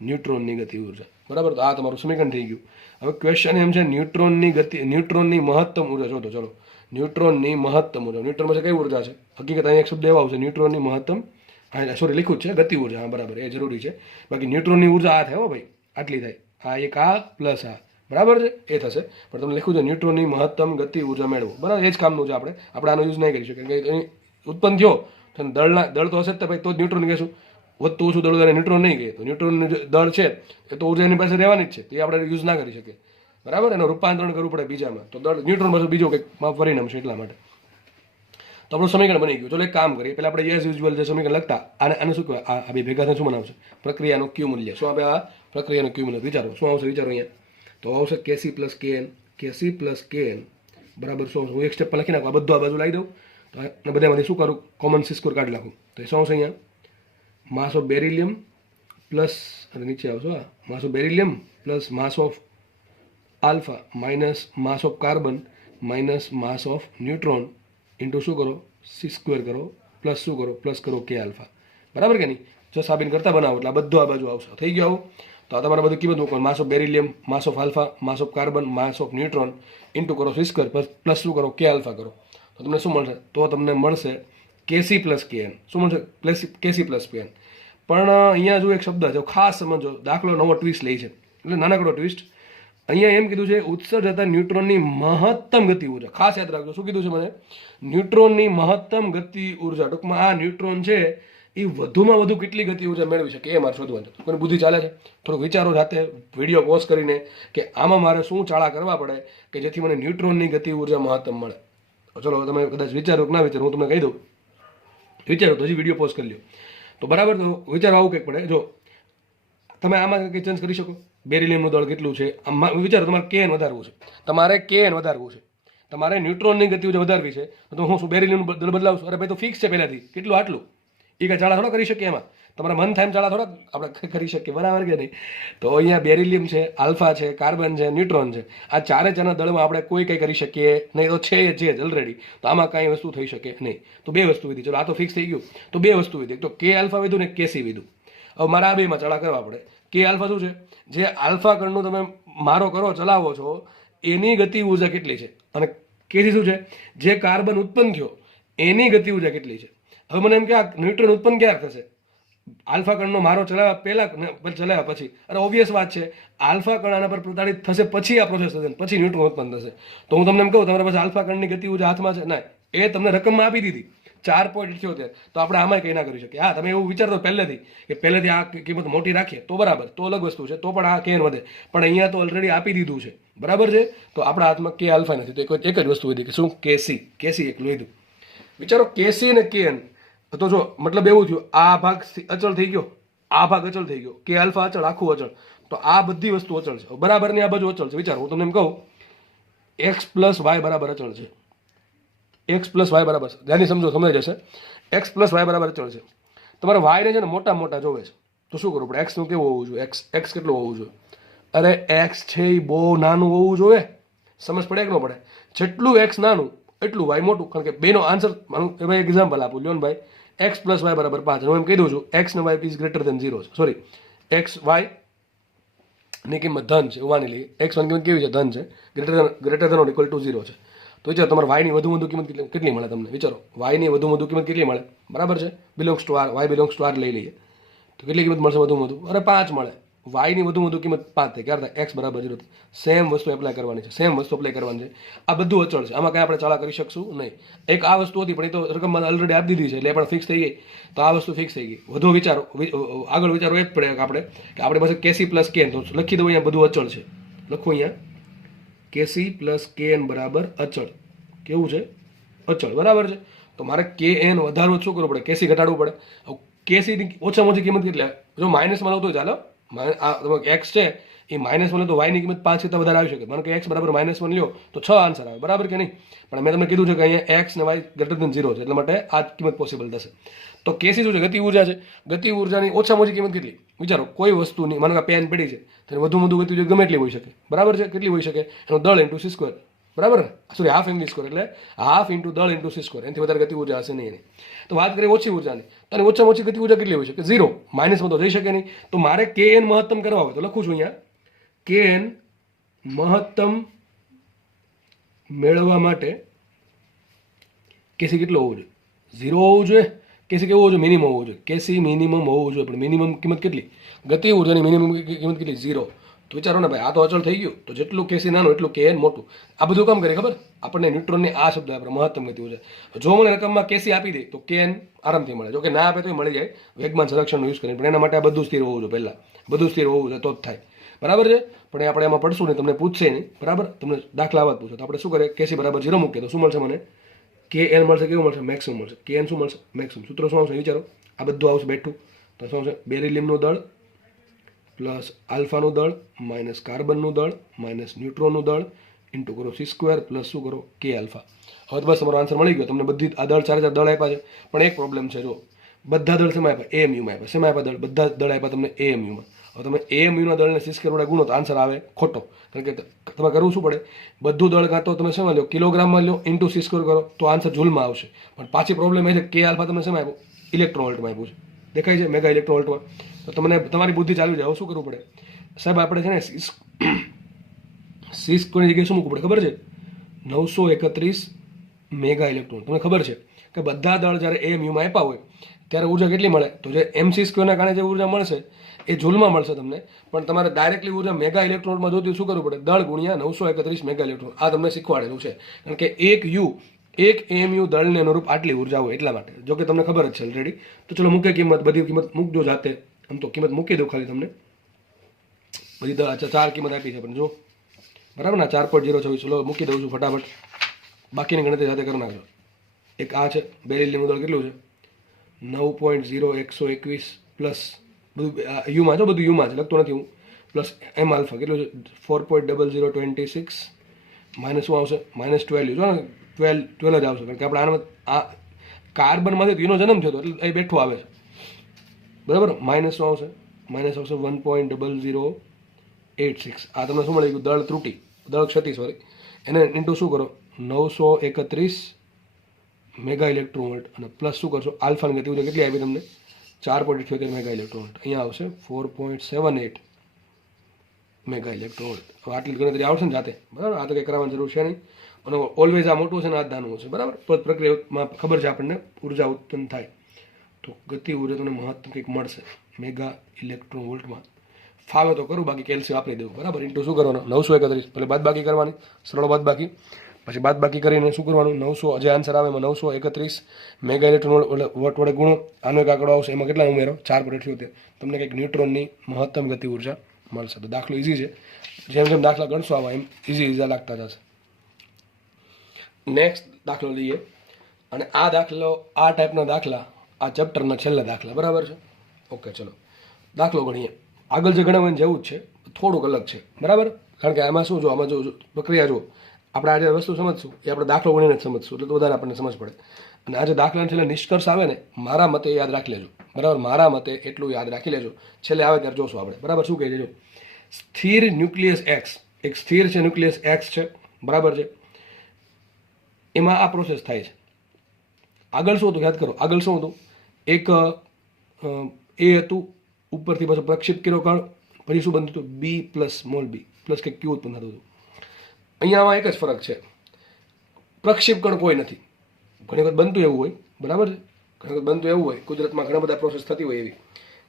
ન્યુટ્રોનની ગતિ ઉર્જા બરાબર. તો આ તમારું સમીકરણ થઈ ગયું. હવે ક્વેશ્ચન એમ છે ન્યુટ્રોનની મહત્તમ ઉર્જા શોધો. ચલો ન્યુટ્રોનની મહત્તમ ઉર્જા, ન્યુટ્રોન પાસે કઈ ઉર્જા છે? હકીકત અહીંયા એક શબ્દ એવો આવશે ન્યુટ્રોનની મહત્તમ, સોરી લખ્યું છે ગતિ ઉર્જા, હા બરાબર, એ જરૂરી છે. બાકી ન્યુટ્રોનની ઉર્જા આ થાય હો ભાઈ, આટલી થાય. આ એક આ પ્લસ આ બરાબર છે એ થશે, પણ તમને લખ્યું છે ન્યુટ્રોનની મહત્તમ ગતિ ઉર્જા મેળવો બરાબર. એ જ કામનું છે, આપણે આનો યુઝ નહીં કરી શકીએ કારણ કે ઉત્પન્ન થયો તો દળ તો હશે જ ભાઈ, તો જ ન્યુટ્રોન કહેશું. વધતું ઓછું દળ ત્યારે ન્યુટ્રોન નહીં કહે, તો ન્યુટ્રોનનું દળ છે એ તો ઉર્જા એની પાસે રહેવાની જ છે, તો એ આપણે યુઝ ના કરી શકીએ બરાબર. એનું રૂપાંતરણ કરવું પડે બીજામાં, તો દળ ન્યુટ્રોન પાછું બીજો કંઈક પરિણામ છે એટલા માટે. તો આપણું સમીકરણ બની ગયું. ચલો એક કામ કરીએ, પહેલાં આપણે એઝ યુઝ્યુઅલ જે સમીકરણ લખતા આને શું કહેવાય? આ બે ભેગા થઈને શું બનાવશે? પ્રક્રિયાનું ક્યુ મૂલ્ય. શું આપણે આ પ્રક્રિયાનું ક્યુ મૂલ્ય વિચારો શું આવશે? વિચારો અહીંયા. તો આવશે કેસી પ્લસ કેએન બરાબર શું? હું એક સ્ટેપ પર લખી નાખું, આ બધું આ બાજુ લાવી દઉં, તો બધામાંથી શું કરું? કોમન સી સ્કોર કાઢી નાખું. તો એ શું આવશે અહીંયા? માસ ઓફ બેરિલિયમ પ્લસ, અને નીચે આવશો આ માસ of beryllium plus mass of alpha minus mass of carbon minus mass of neutron into શું કરો? સી સ્ક્વેર કરો પ્લસ શું કરો? પ્લસ કરો કે આલ્ફા બરાબર કે નહીં? જો સાબિન કરતા બનાવો એટલે આ બધું આ બાજુ આવશે. થઈ ગયું આવું? તો આ તમારે બધું કિંમત મૂકવાનું, માસ of beryllium, mass of alpha, mass of carbon, mass of neutron into કરો સી સ્ક્વેર પ્લસ શું કરો? કે આલ્ફા કરો. તો તમને શું મળશે? તો તમને મળશે કેસી પ્લસ કેએન. શું મળશે? કેસી પ્લસ કેએન. પણ અહીંયા જો એક શબ્દ છે ખાસ સમજો, દાખલો નવો ટ્વિસ્ટ લે છે, એટલે નાનકડો ટ્વિસ્ટ. અહીંયા એમ કીધું છે ઉત્સર્જતા ન્યુટ્રોનની મહત્તમ ગતિ ઉર્જા. ખાસ યાદ રાખજો શું કીધું છે મને? ન્યુટ્રોનની મહત્તમ ગતિ ઉર્જા. ટૂંકમાં આ ન્યુટ્રોન છે એ વધુમાં વધુ કેટલી ગતિ ઉર્જા મેળવી શકે એ મારે શોધવાનું છે. કોઈની બુદ્ધિ ચાલે છે? થોડુંક વિચારો જાતે વિડીયો પોઝ કરીને કે આમાં મારે શું ચાળા કરવા પડે કે જેથી મને ન્યુટ્રોનની ગતિ ઉર્જા મહત્તમ મળે. ચલો તમે કદાચ વિચારો કે ના વિચારો, હું તમને કહી દઉં. વિચારો તો હજી વિડીયો પોઝ કરી લો તો બરાબર. તો વિચારો આવું કંઈક પડે. જો તમે આમાં કંઈ ચેન્જ કરી શકો. બેરિલિયમનું દળ કેટલું છે આમાં વિચારો. તમારે કેએન વધારવું છે, તમારે કેએન વધારવું છે, તમારે ન્યુટ્રોનની ગતિ ઉર્જા વધારવી છે. તો હું શું બેરિલિયમનું દળ બદલાવશું? અરે ભાઈ તો ફિક્સ છે પહેલાથી કેટલું આટલું. એ કાંઈ ચાળા થોડા કરી શકીએ એમાં. તમારા મન થાય એમ ચાળા થોડા આપણે કરી શકીએ, બરાબર કે નહીં? તો અહીંયા બેરિલિયમ છે, આલ્ફા છે, કાર્બન છે, ન્યુટ્રોન છે. આ ચારે ચારના દળમાં આપણે કોઈ કંઈ કરી શકીએ નહીં. તો છે જ ઓલરેડી. તો આમાં કાંઈ વસ્તુ થઈ શકે નહીં. તો બે વસ્તુ વિધી. ચલો આ તો ફિક્સ થઈ ગયું. તો બે વસ્તુ વિધી. એક તો કે આલ્ફા વિધું ને કેસી વિધું. હવે મારે આ બેમાં ચાળા કરવા પડે. કે આલ્ફા શું છે? જે આલ્ફા કણનું તમે મારો કરો ચલાવો છો એની ગતિ ઉર્જા કેટલી છે, અને કેસી શું છે? જે કાર્બન ઉત્પન્ન થયો એની ગતિ ઉર્જા કેટલી છે. હવે મને એમ કે આ ન્યુટ્રોન ઉત્પન્ન ક્યારે થશે? આલ્ફા કણનો મારો ચલાવ્યા પહેલા ચલાવ્યા પછી? અરે ઓબ્વિયસ વાત છે, આલ્ફા કણ આના પર પ્રતાડિત થશે પછી આ પ્રોસેસ થશે, પછી ન્યુટ્રોન ઉત્પન્ન થશે. તો હું તમને એમ કહું તમારા પાસે આલ્ફા કણની ગતિ ઉર્જા હાથમાં છે? ના, એ તમને રકમમાં આપી દીધી 4.78. તો આપણે આમાંય કંઈ ના કરી શકીએ. હા, તમે એવું વિચારતો પહેલેથી કે પહેલેથી આ કિંમત મોટી રાખીએ તો બરાબર, તો અલગ વસ્તુ છે, તો પણ આ કેન વધે. પણ અહીંયા તો ઓલરેડી આપી દીધું છે, બરાબર છે. તો આપણા હાથમાં કે આલ્ફા નથી. તો એક જ વસ્તુ વધી કે શું? કેસી એકલું લીધું. વિચારો કેસી અને કેએન. તો જો મતલબ એવું થયું, આ ભાગ અચળ થઈ ગયો, આ ભાગ અચળ થઈ ગયો, કે આલ્ફા અચળ, આખું અચળ. તો આ બધી વસ્તુ અચળ છે, બરાબર ની આ બાજુ અચળ છે. વિચારો, હું તમને એમ કહું એક્સ પ્લસ વાય બરાબર અચળ છે. એક્સ પ્લસ વાય બરાબર, ધ્યાનથી સમજો, સમજાઈ જશે. એક્સ પ્લસ વાય બરાબર અચળ છે. તમારે વાયને છે ને મોટા મોટા જોવે છે. તો શું કરવું પડે? એક્સનું કેવું હોવું જોઈએ? એક્સ કેટલું હોવું જોઈએ? અરે એક્સ છે એ બહુ નાનું હોવું જોઈએ. સમજ પડે કે ન પડે? જેટલું એક્સ નાનું એટલું વાય મોટું. કારણ કે બેનો આન્સર ભાઈ એક્ઝામ્પલ આપું લ્યો ને ભાઈ. એક્સ પ્લસ વાય બરાબર 5. હું એમ કહી દઉં છું એક્સ ને વાય ઇઝ ગ્રેટર દેન 0 છે. સોરી, એક્સ વાય ની કિંમત ધન છે, માની લઈએ. એક્સ વાયની કિંમત કેવી છે? ધન છે. Greater than or equal to 0 છે. તો વિચારો તમારે વાયની વધુ કિંમત કેટલી મળે તમને? વિચારો, વાયની વધુ કિંમત કેટલી મળે? બરાબર છે, belongs to R. Y belongs to R લઈ લઈએ તો કેટલી કિંમત મળશે વધુ? અરે 5 મળે. વાયની વધુ કિંમત 5 થાય. ક્યારે થાય? એક્સ બરાબર 0. સેમ વસ્તુ એપ્લાય કરવાની છે, સેમ વસ્તુ એપ્લાય કરવાની છે. આ બધું અચળ છે, આમાં કાંઈ આપણે ચાળા કરી શકશું નહીં. એક આ વસ્તુ હતી પણ એ તો રકમ ઓલરેડી આપી દીધી છે એટલે એ પણ ફિક્સ થઈ ગઈ. તો આ વસ્તુ ફિક્સ થઈ ગઈ. વધુ વિચારો, આગળ વિચારો એ જ પડે કે આપણે પાસે કેસી પ્લસ કેન. તો લખી દઉં અહીંયા બધું અચળ છે. લખું અહીંયા કેસી પ્લસ કેએન બરાબર અચળ. કેવું છે? અચળ, બરાબર છે. તો મારે કે એન વધારવું શું કરવું પડે? કેસી ઘટાડવું પડે. કેસી ઓછામાં ઓછી કિંમત કેટલી? જો માઇનસમાં લો તો ચાલો, આ એક્સ છે એ માઇનસમાં લો તો વાયની કિંમત 5 કરતાં વધારે આવી શકે. માનો કે એક્સ બરાબર -1 લ્યો તો 6 આન્સર આવે, બરાબર કે નહીં? પણ મેં તમને કીધું છે કે અહીંયા એક્સ ને વાય ગ્રેટર દેન 0 છે, એટલા માટે આ કિંમત પોસિબલ થશે. તો કેસી શું છે? ગતિ ઉર્જા છે. ગતિ ઉર્જાની ઓછામાં ઓછી કિંમત કેટલી? વિચારો, કોઈ વસ્તુની માનો કે પેન પડી છે તેની વધુ ગતિ ઉર્જા ગમે એટલી હોઈ શકે, બરાબર છે. કેટલી હોઈ શકે? એનો દળ ઇન્ટુ સી સ્ક્વેર, બરાબર ને? સોરી, હાફ એમવી સ્ક્વેર, એટલે હાફ ઇન્ટુ દળ ઇન્ટુ સી સ્ક્વેર. એનાથી વધારે ગતિ ઉર્જા હશે નહીં એની. તો વાત કરીએ ઓછી ઉર્જાની, અને ઓછામાં ઓછી ગતિ ઉર્જા કેટલી હોય શકે? 0. માઇનસમાં તો જઈ શકે નહીં. તો મારે કે એન મહત્તમ કરવા હોય તો લખું છું અહીંયા કે એન મહત્તમ મેળવવા માટે કેસી કેટલો હોવો જોઈએ? 0 હોવું જોઈએ. કેસી કેવું હોવું જોઈએ? મિનિમમ હોવું જોઈએ. કેસી મિનિમમ હોવું જોઈએ. પણ મિનિમમ કિંમત કેટલી? ગતિ ઉર્જાની મિનિમમ કિંમત કેટલી? 0. તો વિચારો ને ભાઈ, આ તો અચળ થઈ ગયું. તો જેટલું કેસી નાનું એટલું કે એન મોટું. આ બધું કામ કરે ખબર? આપણને ન્યુટ્રોનની આ શબ્દ આપણે મહત્તમ ગતિ ઉર્જા. જો મને રકમમાં કેસી આપી દે તો કે એન આરામથી મળે. જો કે ના આપે તો મળી જાય વેગમાન સંરક્ષણનો યુઝ કરીને. પણ એના માટે આ બધું સ્થિર હોવું જોઈએ. પહેલાં બધું સ્થિર હોવું જોઈએ તો જ થાય, બરાબર છે. પણ આપણે એમાં પડશું નહીં, તમને પૂછશે નહીં, બરાબર? તમને દાખલા આવા જ પૂછો તો આપણે શું કરીએ? કેસી બરાબર 0 મૂકીએ તો શું મળશે મને? કે એન મળશે. કેવું મળશે? મેક્સિમમ મળશે. કે એન શું મળશે? મેક્સિમમ. સૂત્ર શું આવશે? વિચારો, આ બધું આવશે બેઠું. તો શું આવશે? બેરિલિયમનું દળ પ્લસ આલ્ફાનું દળ માઇનસ કાર્બનનું દળ માઇનસ ન્યુટ્રોનનું દળ ઇન્ટુ કરો સી સ્ક્વેર પ્લસ શું કરો? કે આલ્ફા. હવે બસ તમારો આન્સર મળી ગયો. તમને બધી આ દળ 4 દળ આપ્યા છે. પણ એક પ્રોબ્લેમ છે, જો બધા દળ શેમાં આપ્યા? એએમયુમાં આપ્યા. શેમાં આપ્યા દળ? બધા દળ આપ્યા તમને એએમયુમાં. હવે તમે એએમયુના દળને સી સ્ક્વેર વડે ગુણો તો આન્સર આવે ખોટો. કારણ કે તમે કરવું શું પડે? બધું દળ કાં તો તમે શેમાં લો? કિલોગ્રામમાં લો, ઇન્ટુ સી સ્ક્વેર કરો તો આન્સર જૂલમાં આવશે. પણ પાછી પ્રોબ્લેમ એ છે કે આલ્ફા તમને શેમાં આપ્યું? ઇલેક્ટ્રોન વોલ્ટમાં આપ્યું છે. દેખાય છે? મેગા ઇલેક્ટ્રોન વોલ્ટમાં. તો તમને તમારી બુદ્ધિ ચાલુ જાય. શું કરવું પડે સાહેબ? આપણે છે ને સી સ્ક્વેરની જગ્યાએ શું મૂકવું પડે ખબર છે? 931 મેગા ઇલેક્ટ્રોન. તમને ખબર છે કે બધા દળ જ્યારે એએમયુમાં આપ્યા હોય ત્યારે ઉર્જા કેટલી મળે? તો જે એમસી સ્ક્વેરના કારણે જે ઉર્જા મળશે એ જૂલમાં મળશે તમને. પણ તમારે ડાયરેક્ટલી ઉર્જા મેગા ઇલેક્ટ્રોનમાં જોતી શું કરવું પડે? દળ ગુણ્યા 931 મેગા ઇલેક્ટ્રોન. આ તમને શીખવાડેલું છે. કારણ કે એક યુ એક એમયુ દળને અનુરૂપ આટલી ઉર્જા હોય એટલા માટે. જો કે તમને ખબર જ છે ઓલરેડી. તો ચલો મૂકે કિંમત, બધી કિંમત મૂકજો જાતે. આમ તો કિંમત મૂકી દો ખાલી તમને. બધી 4 કિંમત આપી છે પણ જો બરાબર ને 4.026. ચલો મૂકી દઉં છું ફટાફટ. બાકીની ગણતરી સાથે કરી નાખજો. એક આ છે બેરિલિયમનું દળ કેટલું છે 9.0121 પ્લસ બધું યુમાં છે, બધું યુમાં છે, લખતો નથી હું. પ્લસ એમ આલ્ફા કેટલું છે 4.0026 માઇનસ શું આવશે -12. જો ને 12 જ આવશે કારણ કે આપણે આનામાં આ કાર્બનમાંથી એનો જન્મ થયો હતો એટલે એ બેઠું આવે છે બરાબર. માઇનસ શું આવશે -1.0086. આ તમને શું મળી ગયું દળ ત્રુટી, દળ ક્ષતિ સોરી. એને ઇન્ટુ શું કરો 931 મેગા ઇલેક્ટ્રોન વોલ્ટ અને પ્લસ શું કરશો આલ્ફાની ગતિ ઉર્જા કેટલી આપી તમને 4.78 મેગા ઇલેક્ટ્રોન વોલ્ટ. અહીંયા આવશે 4.78 મેગા ઇલેક્ટ્રોન વોલ્ટ. હવે આટલી ગણતરી આવશે ને જાતે બરાબર. આ તો કંઈ કરાવવાની જરૂર છે નહીં અને ઓલવેઝ આ મોટું છે ને આ નાનું છે બરાબર. તો પ્રક્રિયામાં ખબર છે આપણને ઉર્જા ઉત્પન્ન થાય તો ગતિ ઉર્જા તમને મહત્તમ કંઈક મળશે મેગા ઇલેક્ટ્રોન વોલ્ટમાં. ફાવે તો કરું, બાકી કેલ્સી વાપરી દેવું બરાબર. ઇન્ટુ શું કરવાનું 931. એટલે બાદ બાકી કરવાની, સરળ બાદ બાકી. પછી બાદ બાકી કરીને શું કરવાનું 900 જે આન્સર આવે એમાં 931 મેગા ઇલેક્ટ્રોન વોટ વડે ગુણો. આનો એક આંકડો આવશે એમાં કેટલા ઉમેરો 4.78. તમને કંઈક ન્યુટ્રોનની મહત્તમ ગતિ ઉર્જા મળશે. તો દાખલો ઇઝી છે, જેમ જેમ દાખલા ગણશો આવા એમ ઇઝી લાગતા જશે. નેક્સ્ટ દાખલો લઈએ અને આ દાખલો આ ટાઈપના દાખલા આ ચેપ્ટરના છેલ્લા દાખલા બરાબર છે. ઓકે ચલો દાખલો ગણીએ. આગળ જે ગણાવવાનું જેવું જ છે, થોડુંક અલગ છે બરાબર. કારણ કે આમાં શું જો આમાં જો પ્રક્રિયા જો આપણે આજે વસ્તુ સમજશું એ આપણે દાખલો ગણીને જ સમજશું એટલે તો વધારે આપણને સમજ પડે. અને આજે દાખલાને છેલ્લે નિષ્કર્ષ આવે ને મારા મતે યાદ રાખી લેજો બરાબર. મારા મતે એટલું યાદ રાખી લેજો, છેલ્લે આવે ત્યારે જોશું આપણે બરાબર. શું કહે છે જો સ્થિર ન્યુક્લિયસ એક્સ, એક સ્થિર છે ન્યુક્લિયસ એક્સ છે બરાબર છે. એમાં આ પ્રોસેસ થાય છે. આગળ શું હતું યાદ કરો, આગળ શું હતું એક એ હતું ઉપરથી પાછું પ્રક્ષેપ કર્યો કણ, પછી શું બનતું હતું બી પ્લસ સ્મોલ બી પ્લસ કે ક્યુ ઉત્પન્ન થતું હતું. અહીંયામાં એક જ ફરક છે, પ્રક્ષેપ કણ કોઈ નથી. ઘણી વખત બનતું એવું હોય બરાબર છે, ઘણી વખત બનતું એવું હોય કુદરતમાં ઘણા બધા પ્રોસેસ થતી હોય એવી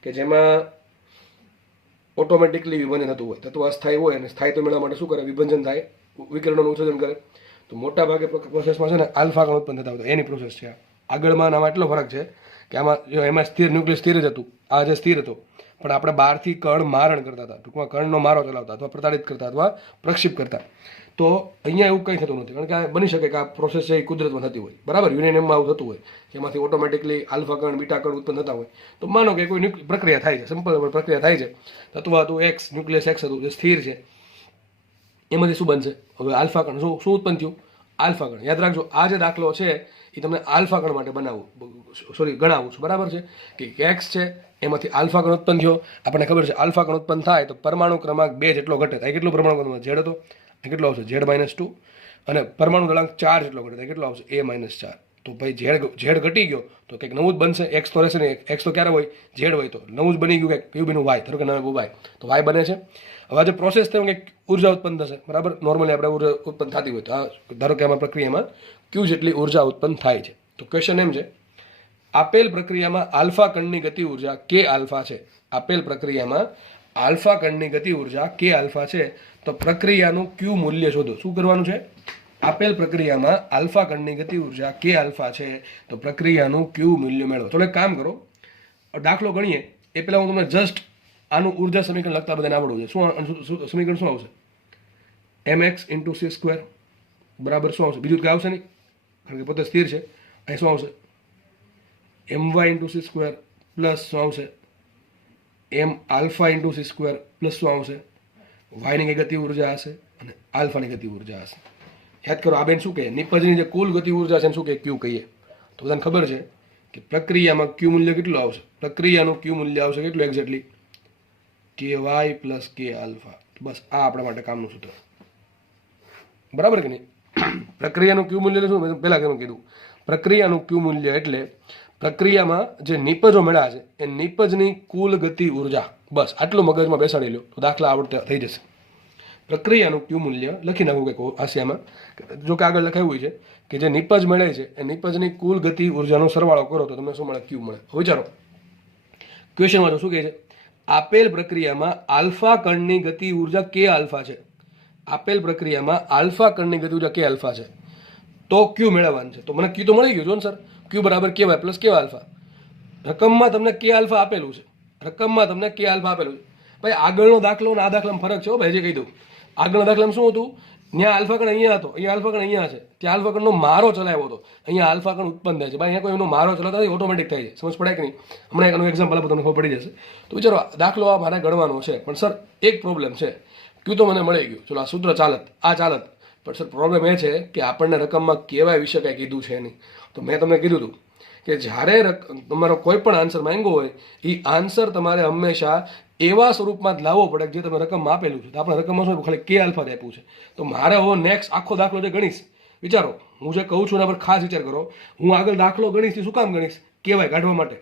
કે જેમાં ઓટોમેટિકલી વિભંજન થતું હોય. તત્વ અસ્થાયી હોય અને સ્થાયિત્વ મેળવવા માટે શું કરે વિભંજન થાય, વિકિરણોનું ઉત્સર્જન કરે. તો મોટા ભાગે પ્રોસેસમાં છે ને આલ્ફા કણ ઉત્પન્ન થતા હોય એની પ્રોસેસ છે. આગળમાં આમાં એટલો ફરક છે કે આમાં જો એમાં સ્થિર ન્યુક્લિયસ સ્થિર જ હતું, આ જે સ્થિર હતો પણ આપણે બહારથી કણ મારણ કરતા હતા, ટૂંકમાં કણનો મારો ચલાવતા અથવા પ્રતાડિત કરતા અથવા પ્રક્ષેપ કરતા. તો અહીંયા એવું કંઈ થતું નથી કારણ કે આ બની શકે કે આ પ્રોસેસ છે એ કુદરતમાં થતી હોય બરાબર. યુરેનિયમમાં આવું થતું હોય કે એમાંથી ઓટોમેટિકલી આલ્ફા કણ બીટા કણ ઉત્પન્ન થતા હોય. તો માનો કે કોઈ પ્રક્રિયા થાય છે, સિમ્પલ પ્રક્રિયા થાય છે. તત્વ હતું એક્સ, ન્યુક્લિયસ એક્સ હતું જે સ્થિર છે, એમાંથી શું બનશે હવે આલ્ફા કણ શું ઉત્પન્ન થયું આલ્ફા કણ. યાદ રાખજો આ જે દાખલો છે એ તમને આલ્ફા કણ માટે ગણાવું છું બરાબર છે કે એક્સ છે એમાંથી આલ્ફા કણ ઉત્પન્ન થયો. આપણને ખબર છે આલ્ફા કણ ઉત્પન્ન થાય તો પરમાણુ ક્રમાંક 2 જેટલો ઘટે થાય. કેટલું પરમાણુ ક્રમાંક ઝેડ હતો એ કેટલો આવશે Z-2 અને પરમાણુ દળાંક 4 જેટલો ઘટે થાય કેટલો આવશે A-4. તો ભાઈ ઝેડ ઘટી ગયો તો કંઈક નવું જ બનશે. એક્સ તો રહેશે ને, એક્સ તો ક્યારે હોય ઝેડ હોય તો નવું જ બની ગયું કંઈક કયું બન્યું વાય, ધારો કે નવું વાય તો વાય બને છે. હવે આજે પ્રોસેસ થયું કંઈક ઉર્જા ઉત્પન્ન થશે બરાબર. નોર્મલી આપણે ઉર્જા ઉત્પન્ન થતી હોય તો ધારો કે આમાં પ્રક્રિયામાં ક્યુ જેટલી ઉર્જા ઉત્પન્ન થાય છે. તો ક્વેશ્ચન એમ છે આપેલ પ્રક્રિયામાં આલ્ફા કણની ગતિ ઉર્જા કે આલ્ફા છે. આપેલ પ્રક્રિયામાં આલ્ફા કણની ગતિ ઉર્જા કે આલ્ફા છે તો પ્રક્રિયાનું ક્યુ મૂલ્ય શોધો. શું કરવાનું છે આપેલ પ્રક્રિયામાં આલ્ફા કણની ગતિ ઉર્જા કે આલ્ફા છે તો પ્રક્રિયાનું ક્યુ મૂલ્ય મેળવો. તો એક કામ કરો દાખલો ગણીએ એ પહેલાં હું તમને જસ્ટ આનું ઉર્જા સમીકરણ લખતા બધાને આવડવું છે. શું સમીકરણ શું આવશે mx × c² બરાબર શું આવશે, બીજું કંઈ આવશે નહીં કારણ કે પોતે સ્થિર છે. અહીં શું આવશે my × c² પ્લસ શું આવશે m આલ્ફા × c² પ્લસ શું આવશે વાયની કઈ ગતિ ઉર્જા હશે અને આલ્ફાની ગતિ ઉર્જા હશે. યાદ કરો આ બેન શું કહે નિપજની જે કુલ ગતિ ઉર્જા છે એને શું કહે ક્યુ કહીએ. તો બધાને ખબર છે કે પ્રક્રિયામાં ક્યુ મૂલ્ય કેટલું આવશે, પ્રક્રિયાનું ક્યુ મૂલ્ય આવશે કેટલું એક્ઝેક્ટલી ky પ્લસ કે આલ્ફા. બસ આ આપણા માટે કામનું સૂત્ર બરાબર કે નહીં. પ્રક્રિયાનું ક્યુ મૂલ્ય શું પહેલાં કેમ કીધું પ્રક્રિયાનું ક્યુ મૂલ્ય એટલે પ્રક્રિયામાં જે નિપજો મળ્યા છે એ નિપજની કુલ ગતિ ઉર્જા. બસ આટલું મગજમાં બેસાડી લો તો દાખલા આવડતા થઈ જશે. પ્રક્રિયાનું ક્યુ મૂલ્ય લખી નાખવું કંઈક આશયામાં, જો કે આગળ લખાયું છે કે જે નિપજ મળે છે એ નિપજની કુલ ગતિ ઉર્જાનો સરવાળો કરો તો તમને શું મળે ક્યુ મળે. વિચારો ક્વેશ્ચનમાં શું કહે છે આપેલ પ્રક્રિયામાં આલ્ફા કણની ગતિ ઉર્જા કે આલ્ફા છે. આપેલ પ્રક્રિયામાં આલ્ફા કણની ગતિ ઉર્જા કે આલ્ફા છે તો ક્યુ મેળવવાનું છે. તો મને ક્યુ તો મળી ગયું જો ને સર, ક્યુ બરાબર કે વાય પ્લસ કે આલ્ફા. રકમમાં તમને કે આલ્ફા આપેલું છે, રકમમાં તમને કે આલ્ફા આપેલું છે. ભાઈ આગળનો દાખલો અને આ દાખલામાં ફરક છે હો ભાઈ, જે કહી દઉં. આગળના દાખલામાં શું હતું, ત્યાં આલ્ફા કણ અહીંયા હતો, અહીંયા આલ્ફા કણ અહીંયા છે, ત્યાં આલ્ફા કણનો મારો ચલાવ્યો હતો, અહીંયા આલ્ફા કણ ઉત્પન્ન થાય છે. ભાઈ અહીંયા કોઈ એનો મારો ચલાવતા ઓટોમેટિક થાય છે. સમજ પડે કે નહીં? હમણાં એનું એક્ઝામ્પલ આપો તમને ખબર પડી જશે. તો વિચારો દાખલો આ મારે ગણવાનો છે, પણ સર એક પ્રોબ્લેમ છે, ક્યુ તો મને મળી ગયું, ચલો આ સૂત્ર ચાલત, આ ચાલત, પણ સર પ્રોબ્લેમ એ છે કે આપણને રકમમાં કેવાય વિશે કાંઈ કીધું છે નહીં. તો મેં તમને કીધું હતું કે જ્યારે તમારો કોઈ પણ આન્સર માંગ્યો હોય એ આન્સર તમારે હંમેશા એવા સ્વરૂપમાં જ લાવવો પડે જે તમે રકમમાં આપેલું છે. તો આપણે રકમમાં શું ખાલી કે આલ્ફા આપ્યું છે. તો મારે હવે નેક્સ્ટ આખો દાખલો જે ગણીશ, વિચારો હું જે કહું છું એના પર ખાસ વિચાર કરો. હું આગળ દાખલો ગણીશ શું કામ ગણીશ? કેવાય કાઢવા માટે.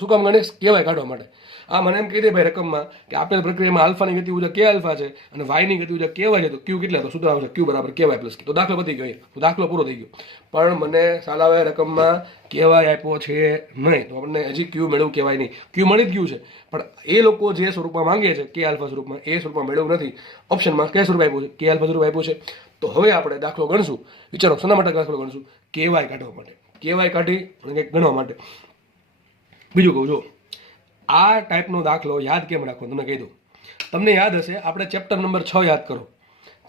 શું કામ ગણીશ? કેવાય કાઢવા માટે. આ મને એમ કહી દે ભાઈ રકમમાં કે આપેલ પ્રક્રિયામાં આલ્ફાની ગતિ ઉર્જા કે આલ્ફા છે અને વાયની ગતિ ઉર્જા કેવાય છે, તો ક્યુ કેટલા? તો સૂત્ર આવશે ક્યુ બરાબર કેવાય પ્લસ કે. તો દાખલો પતી ગયો, તો દાખલો પૂરો થઈ ગયો. પણ મને સાલાવે રકમમાં કેવાય આપ્યો છે નહીં, તો આપણને હજી ક્યુ મેળવું કહેવાય નહીં. ક્યુ મળી જ ગયું છે, પણ એ લોકો જે સ્વરૂપમાં માંગે છે કે આલ્ફા સ્વરૂપમાં, એ સ્વરૂપમાં મેળવું નથી. ઓપ્શનમાં કયા સ્વરૂપ આપ્યું છે? કે આલ્ફા સ્વરૂપ આપ્યું છે. તો હવે આપણે દાખલો ગણશું. વિચારો શેના માટે દાખલો ગણશું? કેવાય કાઢવા માટે. કેવાય કાઢી અને કંઈક ગણવા માટે. બીજું કહું, જો આ ટાઈપનો દાખલો યાદ કેમ રાખવો તમને કહી દઉં. તમને યાદ હશે, આપણે ચેપ્ટર નંબર 6 યાદ કરો.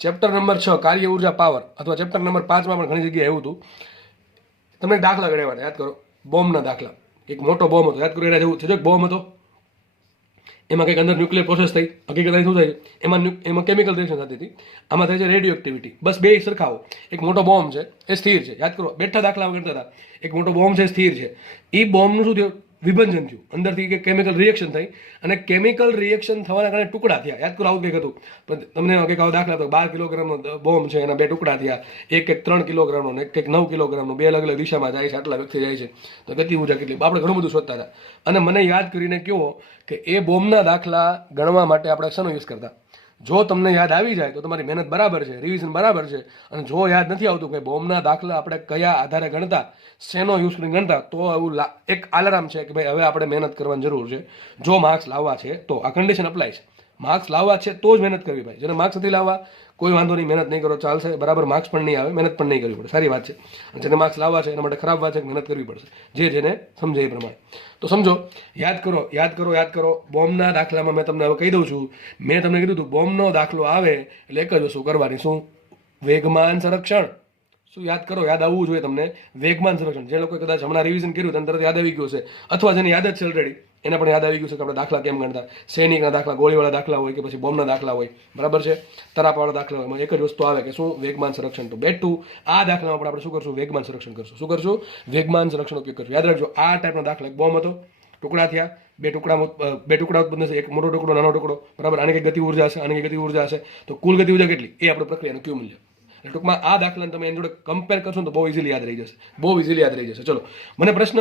ચેપ્ટર નંબર 6 કાર્ય ઉર્જા પાવર, અથવા ચેપ્ટર નંબર 5માં પણ ઘણી જગ્યાએ એવું હતું. તમને દાખલા ગણ્યા યાદ કરો, બોમ્બના દાખલા. એક મોટો બોમ્બ હતો, યાદ કરો, એના જેવું છે. બોમ્બ હતો, એમાં કંઈક અંદર ન્યુક્લિયર પ્રોસેસ થઈ, હકીકત શું થાય એમાં કેમિકલ રિએક્શન થતી હતી, આમાં થાય છે રેડિયો એક્ટિવિટી. બસ બે સરખાવો. એક મોટો બોમ્બ છે, એ સ્થિર છે. યાદ કરો, બેઠા દાખલા કરતા હતા. એક મોટો બોમ્બ છે, સ્થિર છે. એ બોમ્બનું શું થયું? વિભંજન થયું, અંદરથી કે કેમિકલ રિએક્શન થઈ, અને કેમિકલ રિએક્શન થવાના કારણે ટુકડા થયા. યાદ કરો, આવું કંઈક હતું. પણ તમને કંઈક આવો દાખલા હતો, 12 કિલોગ્રામનો બોમ્બ છે, એના 2 ટુકડા થયા. એક 3 કિલોગ્રામનો ને એક 9 કિલોગ્રામનો, 2 અલગ અલગ દિશામાં જાય છે, આટલા વ્યક્તિ જાય છે. તો ગતિ ઉર્જા કેટલી? આપણે ઘણું બધું શોધતા હતા. અને મને યાદ કરીને કહો કે એ બોમ્બના દાખલા ગણવા માટે આપણે શેનો યુઝ કરતા? જો તમને યાદ આવી જાય તો તમારી મહેનત બરાબર છે, રિવિઝન બરાબર છે. અને જો યાદ નથી આવતું કે બોમ્બના દાખલા આપણે કયા આધારે ગણતા, શેનો યુઝ કરીને ગણતા, તો એવું એક અલાર્મ છે કે ભાઈ હવે આપણે મહેનત કરવાની જરૂર છે. જો માર્ક્સ લાવવા છે તો આ કન્ડિશન અપ્લાય છે. માર્ક્સ લાવવા છે તો જ મહેનત કરવી ભાઈ. જેને માર્ક્સ નથી લાવવા કોઈ વાંધો નહીં, મહેનત નહીં કરો, ચાલશે. બરાબર માર્ક્સ પણ નહીં આવે, મહેનત પણ નહીં કરવી પડે, સારી વાત છે. અને જેને માર્ક્સ લાવવા છે એના માટે ખરાબ વાત છે કે મહેનત કરવી પડશે, જેને સમજે એ પ્રમાણે. તો સમજો, યાદ કરો, યાદ કરો, યાદ કરો. બોમ્બના દાખલામાં મેં તમને હવે કહી દઉં છું. મેં તમને કીધું હતું બોમ્બનો દાખલો આવે એટલે એક જ વસ્તુ કરવાની, શું? વેગમાન સંરક્ષણ. શું યાદ કરો? યાદ આવવું જોઈએ તમને, વેગમાન સંરક્ષણ. જે લોકો કદાચ હમણાં રિવિઝન કર્યું તેને તરત યાદ આવી ગયું છે, અથવા જેને યાદ જ છે ઓલરેડી એને પણ યાદ આવી ગયું છે કે આપણે દાખલા કેમ ગણતા. સૈનિકના દાખલા, ગોળીવાળા દાખલા હોય કે પછી બોમ્બના દાખલા હોય, બરાબર છે, તરાપવાળા દાખલા હોય, એમાં એક જ વસ્તુ આવે કે શું? વેગમાન સંરક્ષણ. તો બેઠું આ દાખલામાં આપણે શું કરશું? વેગમાન સંરક્ષણ કરશું. શું કરશું? વેગમાન સંરક્ષણ ઉપયોગ કરશું. યાદ રાખજો, આ ટાઈપનો દાખલા, એક બોમ્બ હતો, ટુકડા થયા, બે ટુકડા ઉત્પન્ન થશે, એક મોટો ટુકડો, નાનો ટુકડો, બરાબર. આની કઈ ગતિ ઉર્જા હશે, આની કઈ ગતિ ઉર્જા હશે, તો કુલ ગતિ ઉર્જા કેટલી? એ આપણે પ્રક્રિયાનું ક્યુ મૂલ્ય. ટૂંકમાં આ દાખલાને તમે એની જોડે કમ્પેર કરશો તો બહુ ઇઝીલી યાદ રહી જશે, બહુ ઇઝીલી યાદ રહી જશે. ચલો મને પ્રશ્ન,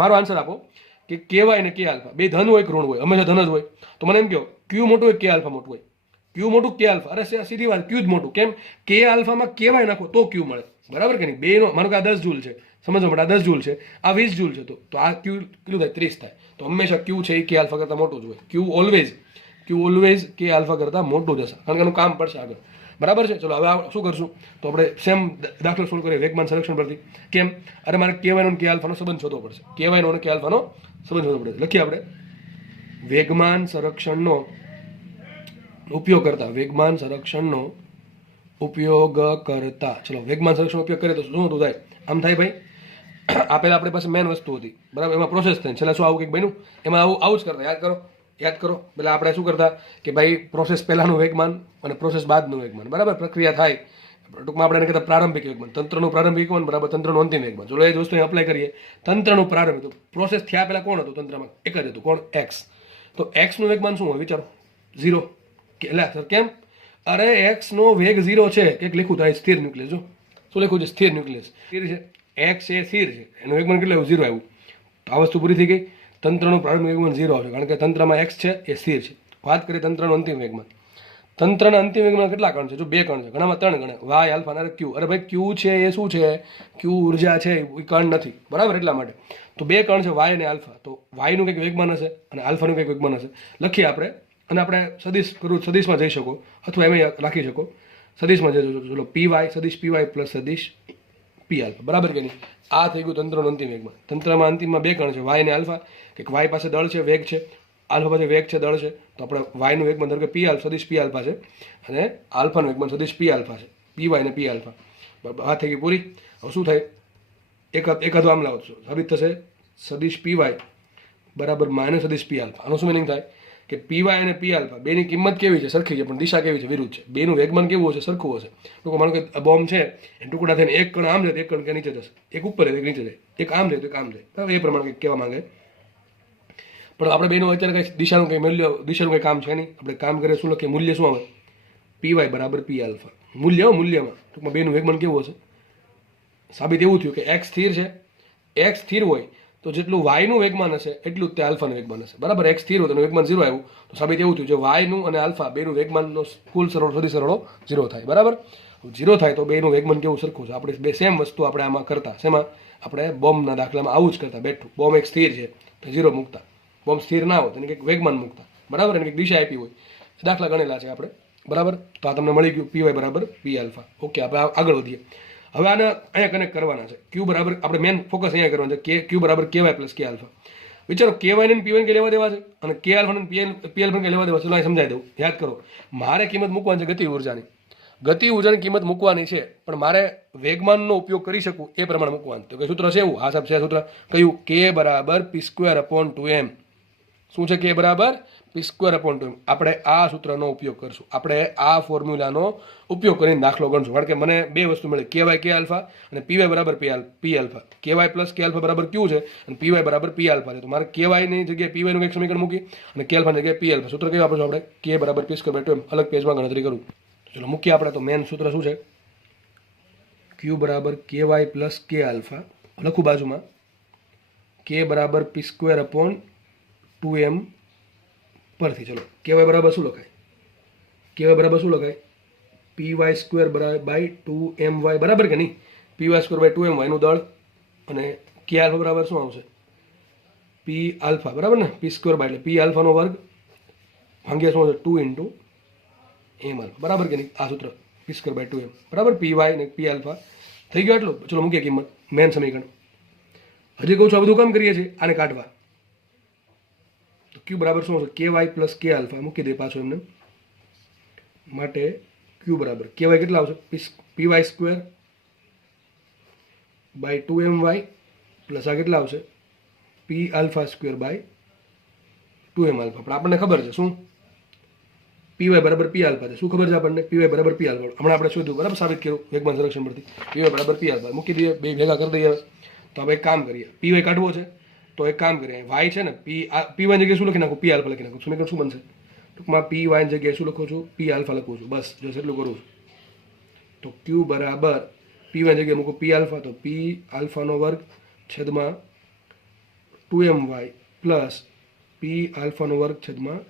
મારો આન્સર આપો કે કેવાય ને કે આલ્ફા બે ધન હોય કે ઋણ હોય? હંમેશા ધન જ હોય. તો મને એમ કહો, ક્યુ મોટું હોય કે આલ્ફા મોટું હોય? ક્યુ મોટું કે આલ્ફા? અરે સીધી વાત, ક્યુ જ મોટું. કેમ? કે આલ્ફામાં કેવાય નાખો તો ક્યુ મળે, બરાબર કે નહીં? બેનો માનો કે આ 10 જૂલ છે, સમજો માટે આ 10 જૂલ છે, આ 20 જૂલ છે, તો આ ક્યુ કેટલું થાય? 30 થાય. તો હંમેશા ક્યુ છે એ કે આલ્ફા કરતાં મોટું જ હોય. ક્યુ ઓલવેઝ કે આલ્ફા કરતાં મોટું જ હશે, કારણ કે એનું કામ પડશે આગળ, બરાબર છે. ચલો હવે શું કરશું? તો આપણે સેમ દાખલો સોલ્વ કરીએ વેગમાન સંરક્ષણ પરથી. કેમ? અરે મારે કેવાયનો કે આલ્ફાનો સંબંધ શોધવો પડશે. કેવાયનો અને કે આલ્ફાનો સંબંધ શોધવો પડશે. લખીએ આપણે વેગમાન સંરક્ષણનો ઉપયોગ કરતા, વેગમાન સંરક્ષણનો ઉપયોગ કરતા. ચલો વેગમાન સંરક્ષણનો ઉપયોગ કરીએ તો શું હતું થાય? આમ થાય ભાઈ, આ પહેલા આપણી પાસે મેન વસ્તુ હતી, બરાબર, એમાં પ્રોસેસ થઈ, છેલ્લા શું આવું કંઈક બન્યું, એમાં આવું જ કરતા. યાદ કરો પેલા આપણે શું કરતા કે ભાઈ પ્રોસેસ પહેલાનું વેગમાન અને પ્રોસેસ બાદનું વેગમાન, બરાબર, પ્રક્રિયા થાય ટૂંકમાં આપણે એને કહેતા પ્રારંભિક વેગમાન, તંત્રનું પ્રારંભિક વેગમાન, બરાબર, તંત્રનું અંતિમ વેગમાન. ચલો એ જ વસ્તુ અપ્લાય કરીએ. તંત્રનું પ્રારંભિક, તો પ્રોસેસ થયા પહેલા કોણ હતું તંત્રમાં? એક જ હતું. કોણ? એક્સ. તો એક્સનું વેગમાન શું હોય વિચારો? 0. એટલે સર કેમ? અરે એક્સનો વેગ 0 છે, કંઈક લખ્યું થાય સ્થિર ન્યુક્લિયસ. જો શું લખ્યું છે? સ્થિર ન્યુક્લિયસ. સ્થિર છે, એક્સ એ સ્થિર છે, એનું વેગમાન કેટલું આવ્યું? 0 આવ્યું. તો આ વસ્તુ પૂરી થઈ ગઈ. તંત્રનું પ્રારંભિક વેગમાન 0 આવશે, કારણ કે તંત્રમાં એક્સ છે એ સ્થિર છે. વાત કરીએ તંત્રનું અંતિમ વેગમાન. તંત્રના અંતિમ વેગમાન કેટલા કણ છે? જો 2 કણ છે, ઘણામાં 3 ગણે, વાય આલ્ફા અને ક્યુ. અરે ભાઈ ક્યુ છે એ શું છે? ક્યુ ઉર્જા છે, એ કણ નથી, બરાબર, એટલા માટે. તો 2 કણ છે, વાય અને આલ્ફા. તો વાયનું કંઈક વેગમાન હશે અને આલ્ફાનું કંઈક વેગમાન હશે. લખીએ આપણે, અને આપણે સદિશમાં જઈ શકો અથવા એમ રાખી શકો. સદિશમાં જઈ શકો. ચલો પીવાય, સદિશ પીવાય પ્લસ સદિશ પી આલ્ફા, બરાબર કે નહીં? આ થઈ ગયું તંત્રનું અંતિમ વેગમાન. તંત્રમાં અંતિમમાં બે કણ છે, વાય અને આલ્ફા. કે વાય પાસે દળ છે, વેગ છે, આલ્ફા પાસે વેગ છે, દળ છે. તો આપણે વાયનું વેગમાન ધારો કે પી આલ્ફા સદીશ પી આલ્ફા છે અને આલ્ફાનું વેગમાન સદીશ પી આલ્ફા છે, પી વાય અને પી આલ્ફા. બરાબર, આ થઈ ગઈ પૂરી. હવે શું થાય? એકાદો આમ લાવો છો, સાબિત થશે સદીશ પી વાય બરાબર માઇનસ સદીશ પી આલ્ફા. આનું શું મિનિંગ થાય કે પી વાય અને પી આલ્ફા બેની કિંમત કેવી છે? સરખી છે, પણ દિશા કેવી છે? વિરુદ્ધ છે. બેનું વેગમાન કેવું હશે? સરખું હશે. ટૂંકો માનો કે બોમ્બ છે એ ટુકડા થઈને એક કણ આમ જાય, એક કણ કે નીચે જશે, એક ઉપર જાય, એક નીચે જાય, એક આમ જાય તો એક આમ જાય. બરાબર, એ પ્રમાણે કંઈક કહેવા માંગે. પણ આપણે બેનું અત્યારે કંઈ દિશાનું કંઈ મૂલ્ય, દિશાનું કંઈ કામ છે નહીં. આપણે કામ કરીએ શું લખીએ? મૂલ્ય શું આવે? પી વાય બરાબર પી આલ્ફા. મૂલ્યમાં ટૂંકમાં બેનું વેગમાન કેવું હશે? સાબિત એવું થયું કે એક્સ સ્થિર છે. એક્સ સ્થિર હોય તો જેટલું વાયનું વેગમાન હશે એટલું જ તે આલ્ફાનું વેગમાન હશે. બરાબર, એક્સ સ્થિર હોય તો વેગમાન 0 આવ્યું તો સાબિત એવું થયું જે વાયનું અને આલ્ફા બેનું વેગમાનનો કુલ સરવાળો સદી સરવાળો 0 થાય. બરાબર, 0 થાય તો બેનું વેગમાન કેવું? સરખું છે. આપણે બે સેમ વસ્તુ આપણે આમાં કરતા. શેમાં? આપણે બોમ્બના દાખલામાં આવું જ કરતા. બેઠું બોમ્બ એક સ્થિર છે તો 0 મૂકતા. બોમ્બ સ્થિર ના હોય તો એને કંઈક વેગમાન મૂકતા. બરાબર, એને કંઈક દિશા આપી હોય. દાખલા ગણેલા છે આપણે. બરાબર, તો આ તમને મળી ગયું પી વાય બરાબર પી આલ્ફા. ઓકે, આપણે આગળ વધીએ. હવે આને અહીંયા કનેક્ટ કરવાના છે. ક્યુ બરાબર, આપણે મેન ફોકસ અહીંયા કરવાનું છે કે ક્યુ બરાબર કે વાય પ્લસ કે આલ્ફા. વિચારો કે વાય ને પી વાય કે લેવા દેવા છે અને કે આલ્ફા ને પી આલ્ફા કે લેવા દેવા છે. ચલો અહીં સમજાવી દઉં, યાદ કરો. મારે કિંમત મૂકવાની છે ગતિ ઉર્જાની. ગતિ ઉર્જાની કિંમત મૂકવાની છે, પણ મારે વેગમાનનો ઉપયોગ કરી શકું એ પ્રમાણે મૂકવાનું. તો કે સૂત્ર છે એવું, આ સાહેબ છે સૂત્ર કયું? કે બરાબર પી સ્ક્વેર અપોન 2m. શું છે? કે બરાબર પી સ્ક્વેર અપોન 2m. આપણે આ સૂત્રનો ઉપયોગ કરશું. આપણે આ ફોર્મ્યુલાનો ઉપયોગ કરીને દાખલો ગણશું. કારણ કે મને બે વસ્તુ મળી, કે વાય કે આલ્ફા અને પી વાય બરાબર પી આલ્ફા. કે વાય પ્લસ કે આલ્ફા બરાબર ક્યુ છે અને પી વાય બરાબર પી આલ્ફા છે. તો મારે કે વાયની જગ્યાએ પી વાયનું એક સમીકરણ મૂકી અને કે આલ્ફાની જગ્યાએ પી આલ્ફા. સૂત્ર કયું આપશું આપણે? કે બરાબર પી સ્ક્વેર બાય 2m. અલગ પેજમાં ગણતરી કરું. ચલો મૂકીએ આપણે. તો મેન સૂત્ર શું છે? ક્યુ બરાબર કે વાય પ્લસ કે આલ્ફા. લખું બાજુમાં કે બરાબર પી સ્ક્વેર અપોન 2m પરથી. ચલો કે વાય બરાબર શું લખાય? કે વાય બરાબર શું લખાય? P Y square by 2m Y. બરાબર કે નહીં? P Y square by 2m વાયનું દળ અને કે આલ્ફા બરાબર શું આવશે? P alpha. બરાબર ને? પી સ્ક્વેર બાય એટલે પી આલ્ફાનો વર્ગ ભાગ્યા શું આવશે? 2 ઇન્ટુ એમ આલ્ફા. બરાબર કે નહીં? આ સૂત્ર પી સ્ક્વેર બાય 2m. બરાબર, પી વાય ને પી આલ્ફા થઈ ગયો એટલું. ચલો મૂકીએ કિંમત, મેન સમીકરણ. હજી કહું છું આ બધું કામ કરીએ છીએ આને કાઢવા. તો ક્યુ બરાબર શું આવશે? કે વાય પ્લસ કે આલ્ફા. મૂકી દે પાછું એમને માટે. ક્યુ બરાબર કે વાય કેટલા આવશે? P Y square by 2m y plus આ કેટલા આવશે? P alpha square by 2m alpha. પણ આપણને ખબર છે શું? પી વાય બરાબર પી આલ્ફા છે. શું ખબર છે આપણને? પી વાય બરાબર પી આલ્ફા. હમણાં આપણે શોધ્યું, બરાબર, સાબિત કર્યું વેગમાન સંરક્ષણ પરથી. પી વાય બરાબર પી આલ્ફા મૂકી દઈએ, બે ભેગા કરી દઈએ. તો હવે એક કામ કરીએ, પી વાય કાઢવો છે તો એક કામ કરીએ, વાય છે ને પી વાય જગ્યાએ શું લખી નાખું? પી આલ્ફા લખી નાખું. સમીકરણ શું બનશે? ટૂંકમાં પી વાય જગ્યાએ શું લખું છું? પી આલ્ફા લખું છું. બસ જો એટલું કરું છું. તો ક્યુ બરાબર પી વાય જગ્યાએ મૂકું પી આલ્ફા, તો પી આલ્ફાનો વર્ગ છેદમાં 2m વાય પ્લસ પી આલ્ફાનો વર્ગ છેદમાં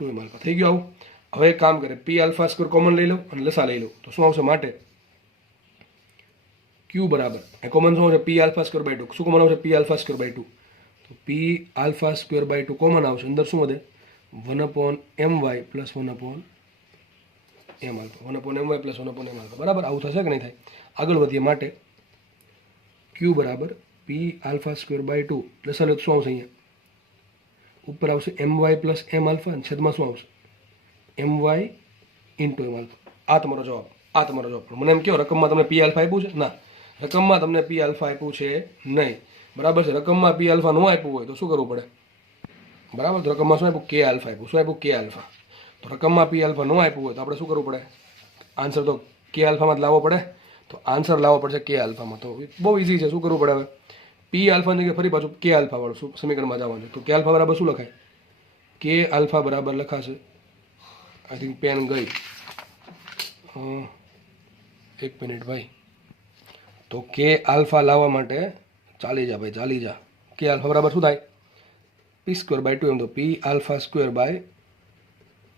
2m આલ્ફા. થઈ ગયું આવું. હવે એક કામ કરે, પી આલ્ફા સ્ક્વેર કોમન લઈ લઉં અને લસા લઈ લઉં. તો શું આવશે? માટે ક્યુ બરાબર એ કોમન શું આવશે? P alpha square by 2. શું કોમન આવશે? P alpha square by 2. તો P alpha square by 2 common આવશે. અંદર શું વધે? 1/my plus 1/m alpha. 1/my plus 1/m alpha. બરાબર, આવું થશે કે નહીં થાય? આગળ વધીએ. માટે ક્યુ બરાબર પી આલ્ફા સ્ક્વેર બાય 2 લસા લે શું આવશે? અહીંયા ઉપર આવશે my પ્લસ m આલ્ફા અને છેદમાં શું આવશે? my into m alpha. આ તમારો જવાબ. આ તમારો જવાબ. પણ મને એમ કહો, રકમમાં તમને પી આલ્ફા આપ્યું છે? ના, રકમમાં તમને પી આલ્ફા આપ્યું છે નહીં. બરાબર છે? રકમમાં પી આલ્ફા ન આપ્યું હોય તો શું કરવું પડે? બરાબર, તો રકમમાં શું આપ્યું? કે આલ્ફા આપ્યું. શું આપ્યું? કે આલ્ફા. તો રકમમાં પી આલ્ફા ન આપ્યું હોય તો આપણે શું કરવું પડે? આન્સર તો કે આલ્ફામાં જ લાવવો પડે. તો આન્સર લાવવો પડશે કે આલ્ફામાં. તો બહુ ઇઝી છે. શું કરવું પડે હવે? પી આલ્ફાની જગ્યાએ ફરી પાછું કે આલ્ફા વાળું સમીકરણમાં જવાનું છે. તો કે આલ્ફા બરાબર શું લખાય? કે આલ્ફા બરાબર લખાશે, આઈ થિંક પેન ગઈ, એક મિનિટ ભાઈ. તો કે આલ્ફા લાવવા માટે ચાલી જા ભાઈ, ચાલી જા. કે આલ્ફા બરાબર શું થાય? P square by 2m. તો P alpha square by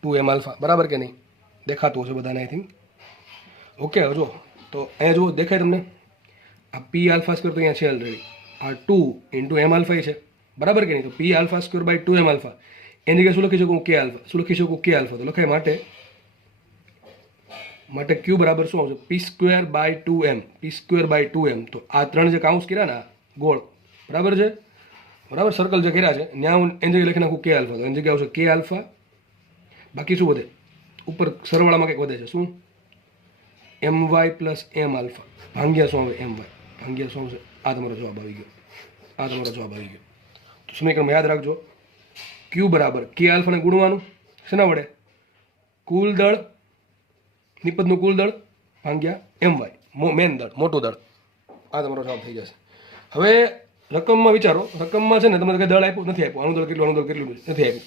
2m alpha. બરાબર કે નહીં? દેખાતું હશે બધાને આઈ થિંક. ઓકે, જો તો અહીંયા જુઓ, દેખાય તમને? આ પી આલ્ફા સ્ક્વેર તો અહીંયા છે ઓલરેડી. આ 2 ઇન્ટુ એમ આલ્ફા એ છે. બરાબર કે નહીં? તો P alpha square by 2m alpha એની જગ્યાએ શું લખી શકું? કે આલ્ફા. શું લખી શકું? કે આલ્ફા. તો લખાય માટે માટે ક્યુ બરાબર શું આવશે? p²/2m, p²/2m. તો આ 3 જે કાઉન્સ કર્યા ને ગોળ, બરાબર છે, બરાબર, સર્કલ જે કર્યા છે ત્યાં હું એની જગ્યાએ લખી નાખું કે આલ્ફા, તો એની જગ્યાએ આવશે કે આલ્ફા. બાકી શું વધે? ઉપર સરવાળામાં કંઈક વધે છે, શું? my પ્લસ એમ આલ્ફા ભાંગ્યા શું આવે? my ભાંગ્યા શું આવશે? આ તમારો જવાબ આવી ગયો, આ તમારો જવાબ આવી ગયો. તો સમીકરણમાં યાદ રાખજો, ક્યુ બરાબર કે આલ્ફાને ગુણવાનું શેના વડે? કુલ દળ, નિપજનું કુલ દળ ભાંગ્યા my મેન દળ, મોટું દળ. આ તમારો જવાબ થઈ જશે. હવે રકમમાં વિચારો, રકમમાં છે ને તમને કંઈ દળ આપ્યું નથી, આપ્યું આનું દળ કેટલું, આનું દળ કેટલું નથી આપ્યું.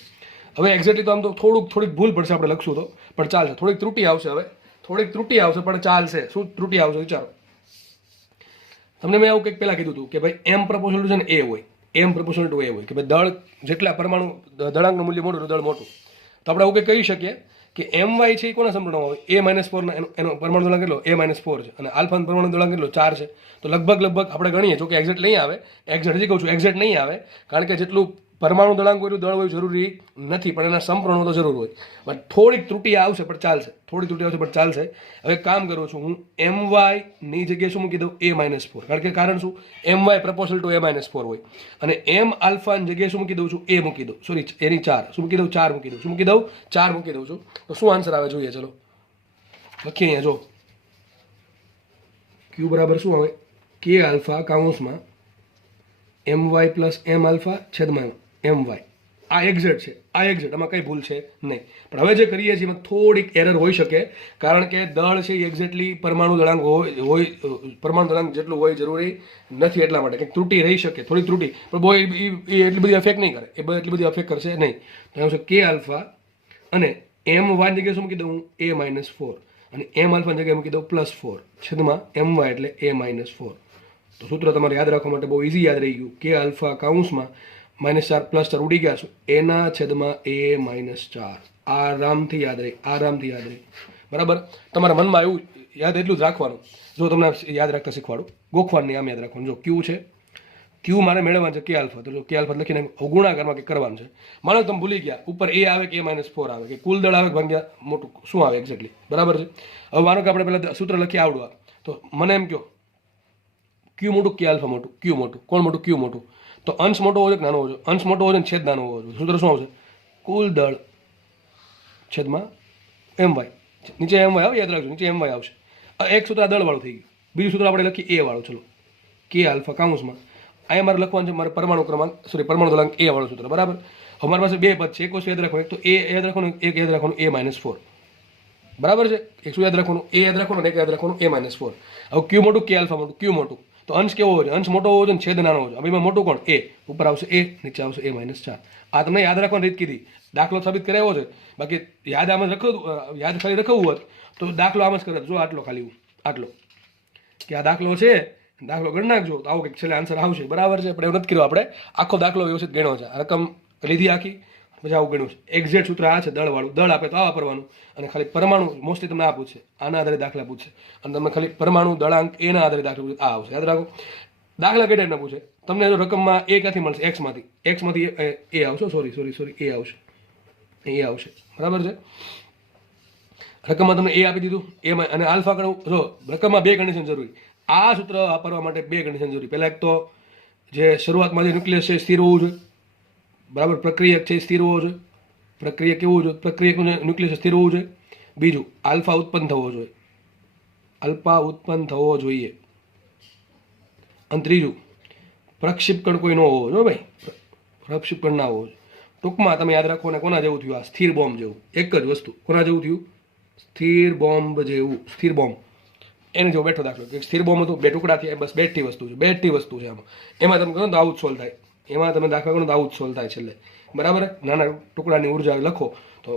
હવે એક્ઝેક્ટલી તો આમ તો થોડીક ભૂલ પડશે, આપણે લખશું તો પણ ચાલશે, થોડીક ત્રુટિ આવશે. હવે થોડીક ત્રુટિ આવશે પણ ચાલશે. શું ત્રુટિ આવશે વિચારો. તમને મેં આવું કંઈક પહેલાં કીધું હતું કે ભાઈ એમ પ્રપોર્શનલ ટુ છે ને એ હોય, એમ પ્રપોર્શનલ ટુ એ હોય કે ભાઈ દળ જેટલા પરમાણુ દળાંકનું મૂલ્ય મોટું દળ મોટું. તો આપણે આવું કંઈક કહી શકીએ કે my છે એ કોના સમપ્રમાણમાં હોય? a-4 એનો પરમાણુ દળાંક કેટલો? a-4 છે અને આલ્ફાનો પરમાણુ દળાંક કેટલો? 4 છે. તો લગભગ આપણે ગણીએ, જો કે એક્ઝેક્ટ નહીં આવે, એક્ઝેક્ટ હજી કહું છું એક્ઝેક્ટ નહીં આવે, કારણ કે જેટલું પરમાણુ દળાંક હોય દળ હોય જરૂરી નથી, પણ એના સમપ્રમાણમાં તો જરૂર હોય. બટ થોડીક ત્રુટિ આવશે પણ ચાલશે, થોડીક ત્રુટિ આવશે પણ ચાલશે. હવે કામ કરું છું, હું my ની જગ્યાએ શું મૂકી દઉં? a-4, કારણ શું? my પ્રપોર્શનલ ટુ a-4 હોય અને એમ આલ્ફાની જગ્યાએ શું મૂકી દઉં છું? એ મૂકી દઉં, સોરી એની 4 શું મૂકી દઉં? 4 મૂકી દઉં. શું મૂકી દઉં? 4 મૂકી દઉં છું. તો શું આન્સર આવે જોઈએ? ચલો લખીએ અહીંયા, જો ક્યુ બરાબર શું આવે? કે આલ્ફા કાઉન્સમાં my પ્લસ એમ આલ્ફા છેદમાં my. આ એક્ઝેક્ટ છે, આ એક્ઝેક્ટ, આમાં કંઈ ભૂલ છે નહીં. પણ હવે જે કરીએ છીએ એમાં થોડીક એરર હોઈ શકે, કારણ કે દળ છે એ એક્ઝેક્ટલી પરમાણુ દળાંક હોય પરમાણુ દળાંક જેટલું હોય જરૂરી નથી, એટલા માટે કંઈક ત્રુટિ રહી શકે, થોડી ત્રુટિ, પણ બહુ એ એટલી બધી અફેક્ટ નહીં કરે, એ એટલી બધી અફેક્ટ કરશે નહીં. તો આવશે કે આલ્ફા અને my જગ્યાએ શું મૂકી દઉં? a-4 અને એમ આલ્ફાની જગ્યાએ મૂકી દઉં +4 છેદમાં my એટલે a-4. તો સૂત્ર તમારે યાદ રાખવા માટે બહુ ઇઝી યાદ રહી ગયું. કે આલ્ફા કાઉન્સમાં -4 +4 ઉડી ગયા છો, એના છેદમાં a-4. આરામથી યાદ રહી, આરામથી યાદ રહી, બરાબર. તમારા મનમાં એવું યાદ એટલું જ રાખવાનું. જો તમને યાદ રાખતા શીખવાડું, ગોખવાનું આમ યાદ રાખવાનું. જો ક્યુ છે, ક્યુ મારે મેળવવાનું છે કે આલ્ફા, તો જો કે આલ્ફા લખીને ગુણાકારમાં કંઈક કરવાનું છે. માનો તમે ભૂલી ગયા, ઉપર એ આવે કે a-4 આવે કે કુલ દળ આવે કે ભાગ્યા મોટું શું આવે એક્ઝેક્ટલી, બરાબર છે. હવે માનો કે આપણે પહેલાં સૂત્ર લખી આવડવા, તો મને એમ કહો ક્યુ મોટું કે આલ્ફા મોટું? ક્યુ મોટું. કોણ મોટું? ક્યુ મોટું. તો અંશ મોટો હોવો જોઈએ કે નાનો હોવો જોઈએ? અંશ મોટો હોવો જોઈએ, છેદ નાનો હોવો જોઈએ. સૂત્ર શું આવશે? કુલ દળ છેદમાં my. નીચે my આવે, યાદ રાખજો, નીચે my આવશે. એક સૂત્ર આ દળવાળું થઈ ગયું. બીજું સૂત્ર આપણે લખીએ a વાળું. ચલો કે આલ્ફા કાઉન્સમાં અહીંયા મારે લખવાનું છે મારે પરમાણુ ક્રમાંક, સોરી પરમાણુ દળાંક a વાળું સૂત્ર, બરાબર. હવે મારી પાસે બે પદ છે, એક વસ્તુ યાદ રાખવાનું, એક તો a યાદ રાખવાનું, એક યાદ રાખવાનું a-4, બરાબર છે. એક શું યાદ રાખવાનું? a યાદ રાખવાનું, એક યાદ રાખવાનું a-4. હવે ક્યુ મોટું કે આલ્ફા મોટું? ક્યુ મોટું. તો અંશ કેવો હોય? અંશ મોટો હોવો જોઈએ, છેદ નાનો હોવો જોઈએ. હવે એમાં મોટું કોણ? a. ઉપર આવશે a, નીચે આવશે a-4. આ તમને યાદ રાખવાની રીત કીધી, દાખલો સાબિત કરાવ્યો છે. બાકી યાદ આમ જ યાદ ખાલી રખવું હોત તો દાખલો આમ જ કરે. જો આટલો ખાલી આટલો કે આ દાખલો છે, દાખલો ગણી નાખજો તો આવો કંઈક છેલ્લે આન્સર આવશે, બરાબર છે. પણ એવું નથી કર્યું, આપણે આખો દાખલો વ્યવસ્થિત ગણ્યો છે. રકમ લીધી આખી, પછી આવું ગણ્યું છે. એક્ઝેક્ટ સૂત્ર આ છે દળવાળું. દળ આપે તો આ વાપરવાનું અને ખાલી પરમાણુ મોસ્ટલી તમને આ પૂછશે, આના આધારે દાખલા પૂછશે અને તમે ખાલી પરમાણુ દળાંક એના આધારે દાખલા પૂછે, આ આવશે. યાદ રાખો. દાખલા કઈ ટાઈપના પૂછે તમને? જો રકમમાં એ ક્યાંથી મળશે? એક્સમાંથી એ આવશે, સોરી એ આવશે, એ આવશે, બરાબર છે. રકમમાં તમને એ આપી દીધું એમાં, અને આલ્ફા કરવું. જો રકમમાં બે કન્ડિશન જરૂરી. આ સૂત્ર વાપરવા માટે બે કન્ડિશન જરૂરી. પહેલાં એક તો જે શરૂઆતમાં જે ન્યુક્લિયસ છે સ્થિર હોવું જોઈએ, બરાબર. પ્રક્રિયક છે સ્થિર હોવો જોઈએ. પ્રક્રિયા કેવું જોઈએ? પ્રક્રિયકનું ન્યુક્લિયસ સ્થિર હોવું જોઈએ. બીજું આલ્ફા ઉત્પન્ન થવો જોઈએ, આલ્ફા ઉત્પન્ન થવો જોઈએ. અને ત્રીજું પ્રક્ષેપકણ કોઈ ન હોવો જોઈએ ભાઈ, પ્રક્ષેપકણ ના હોવો જોઈએ. ટૂંકમાં તમે યાદ રાખો ને કોના જેવું થયું? આ સ્થિર બોમ્બ જેવું. એક જ વસ્તુ કોના જેવું થયું? સ્થિર બોમ્બ જેવું. સ્થિર બોમ્બ એને જેવો બેઠો દાખલો કે સ્થિર બોમ્બ હતું, બે ટુકડા થયા, બસ બેઠી વસ્તુ છે, બેઠી વસ્તુ છે. એમાં તમે કહો તો આવું જ સોલ્વ થાય, એમાં તમે દાખલા કરો તો આવું જ સોલ્વ થાય છેલ્લે, બરાબર. નાના ટુકડાની ઉર્જા લખો તો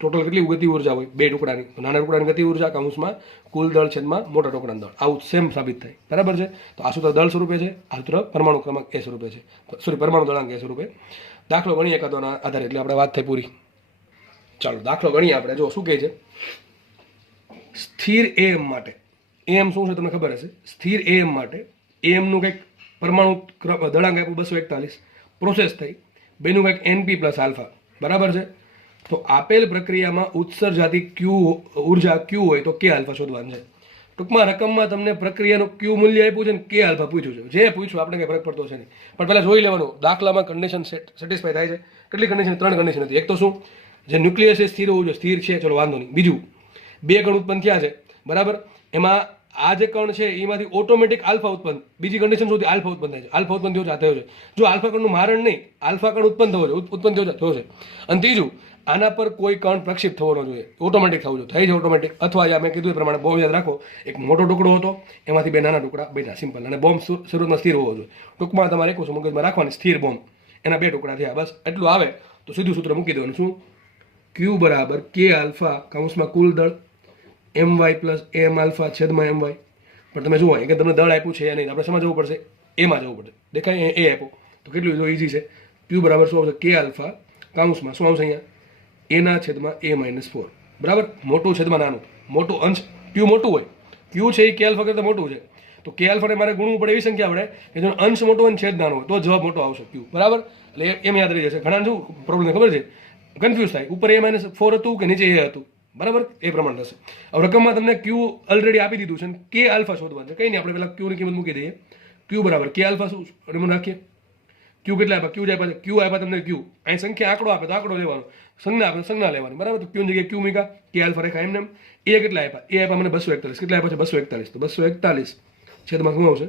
ટોટલ કેટલી ગતિ ઉર્જા હોય? બે ટુકડાની. તો નાના ટુકડાની ગતિ ઉર્જા કાઉન્સમાં કુલ દળ છેદમાં મોટા ટુકડાનું દળ, આવું સેમ સાબિત થાય, બરાબર છે. તો આ સૂત્ર દળ સ્વરૂપે છે, આ સૂત્ર પરમાણુ ક્રમાંક એ સ્વરૂપે છે, સોરી પરમાણુ દળાંક એ સ્વરૂપે. દાખલો ગણીએ એકાદોના આધારે, એટલે આપણે વાત થઈ પૂરી. ચાલો દાખલો ગણીએ આપણે. જો શું કહે છે, સ્થિર એમ માટે, એમ શું છે તમને ખબર હશે. સ્થિર એમ માટે એમનું કંઈક પરમાણુ દળાંક આપ્યું 241, પ્રોસેસ થઈ, બેનું કંઈક NP પ્લસ આલ્ફા, બરાબર છે. તો આપેલ પ્રક્રિયામાં ઉત્સર્જાતી ઉર્જા ક્યુ હોય તો કે આલ્ફા શોધવાનું છે. ટૂંકમાં રકમમાં તમને પ્રક્રિયાનું ક્યુ મૂલ્ય આપ્યું છે ને કે આલ્ફા પૂછ્યું છે. જે પૂછ્યું આપણે કંઈ ફરક પડતો છે નહીં, પણ પહેલાં જોઈ લેવાનું દાખલામાં કન્ડિશન સેટિસ્ફાય થાય છે. કેટલી કન્ડિશન? 3 કન્ડિશન હતી. એક તો શું, જે ન્યુક્લિયસ એ સ્થિર હોવું જોઈએ, સ્થિર છે, ચલો વાંધો નહીં. બીજું, 2 કણ ઉત્પન્ન થયા છે, બરાબર. એમાં આ જે કણ છે એમાંથી ઓટોમેટિક આલ્ફા ઉત્પન્ન, બીજી કન્ડિશન શું હતી? આલ્ફા ઉત્પન્ન થાય છે. આલ્ફા ઉત્પન્ન થયો છે, થયો છે. જો આલ્ફા કણનું મારણ નહીં, આલ્ફા કણ ઉત્પન્ન થયો છે, ઉત્પન્ન થયો છે. અને ત્રીજું, આના પર કોઈ કણ પ્રક્ષિપ્ત થવાનો જોઈએ, ઓટોમેટિક થવું જોઈએ, થઈ છે ઓટોમેટિક. અથવા આ મેં કીધું એ પ્રમાણે બોમ્બ યાદ રાખો, એક મોટો ટુકડો હતો, એમાંથી 2 નાના ટુકડા બન્યા, સિમ્પલ. અને બોમ્બ શરૂઆતમાં સ્થિર હોવો જોઈએ. ટૂંકમાં તમારે એક વસ્તુ મગજમાં રાખવાની, સ્થિર બોમ્બ, એના 2 ટુકડા થયા, બસ એટલું આવે તો સીધું સૂત્ર મૂકી દેવાનું. શું? ક્યુ બરાબર કે આલ્ફા કૌંસમાં કુલ દળ my પ્લસ એમ આલ્ફા છેદમાં my. પણ તમે જુઓ કે તમને દળ આપ્યું છે યા નહીં, આપણે સમજવું જવું પડશે, એમાં જવું પડશે. દેખાય એ આપ્યું તો કેટલું ઈઝી છે. ક્યુ બરાબર શું આવશે? કે આલ્ફા કૌંસમાં શું આવશે અહીંયા? એના છેદમાં a-4, બરાબર. મોટું છેદમાં નાનું, મોટું અંશ ક્યુ મોટું હોય, ક્યુ છે એ કે આલ્ફા કરતાં મોટું છે, તો કે આલ્ફાને મારે ગુણવું પડે એવી સંખ્યા આપણે કે જો અંશ મોટો હોય છેદ નાનો હોય તો જવાબ મોટો આવશે ક્યુ, બરાબર. એટલે એમ યાદ રહી જશે. ઘણા શું પ્રોબ્લેમ ખબર છે, કન્ફ્યુઝ થાય, ઉપર a-4 હતું કે નીચે એ હતું, બરાબર. એ પ્રમાણે થશે. હવે રકમમાં તમને ક્યુ ઓલરેડી આપી દીધું છે ને કે આલ્ફા શોધવાનું છે. કંઈ નહીં, આપણે પહેલાં ક્યુની કિંમત મૂકી દઈએ. ક્યુ બરાબર કે આલ્ફા શું મને રાખીએ? ક્યુ કેટલા આપ્યા? ક્યુ જ આપ્યા છે. ક્યુ આપ્યા તમને ક્યુ, અહીં સંખ્યા આંકડો આપે તો આંકડો લેવાનો, સંજ્ઞા આપે સંજ્ઞા લેવાની, બરાબર. તો ક્યુ જગ્યાએ ક્યુ મૂકા, કે આલ્ફા રેખા એમને. એ કેટલા આપ્યા? એ આપ્યા મને 241. કેટલા આપ્યા છે? 241. તો 241 છેદમાં શું આવશે?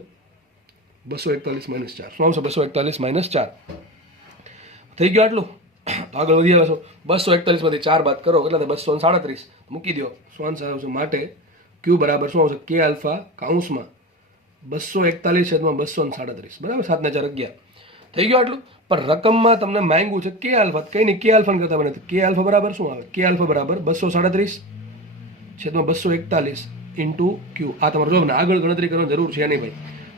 241 - 4. શું આવશે? 241 - 4. થઈ ગયું આટલું. તો આગળ વધી આવ્યા છો. 241 માંથી 4 બાદ કરો, કેટલા થાય? 237. મૂકી દો, શું આન્સર આવશે? માટે ક્યુ બરાબર શું આવશે? કે આલ્ફા કૌંસમાં 241 છેદમાં 237, બરાબર. 7 ને 4 11. થઈ ગયું આટલું. પણ રકમમાં તમને માંગ્યું છે કે આલ્ફા, કંઈ નહીં, કે આલ્ફા કરતા મને કે આલ્ફા બરાબર શું આવે? કે આલ્ફા બરાબર 237 છેદમાં 241 ઇન્ટુ ક્યુ. આ તમારે જો ને આગળ ગણતરી કરવાની જરૂર છે નહીં ભાઈ,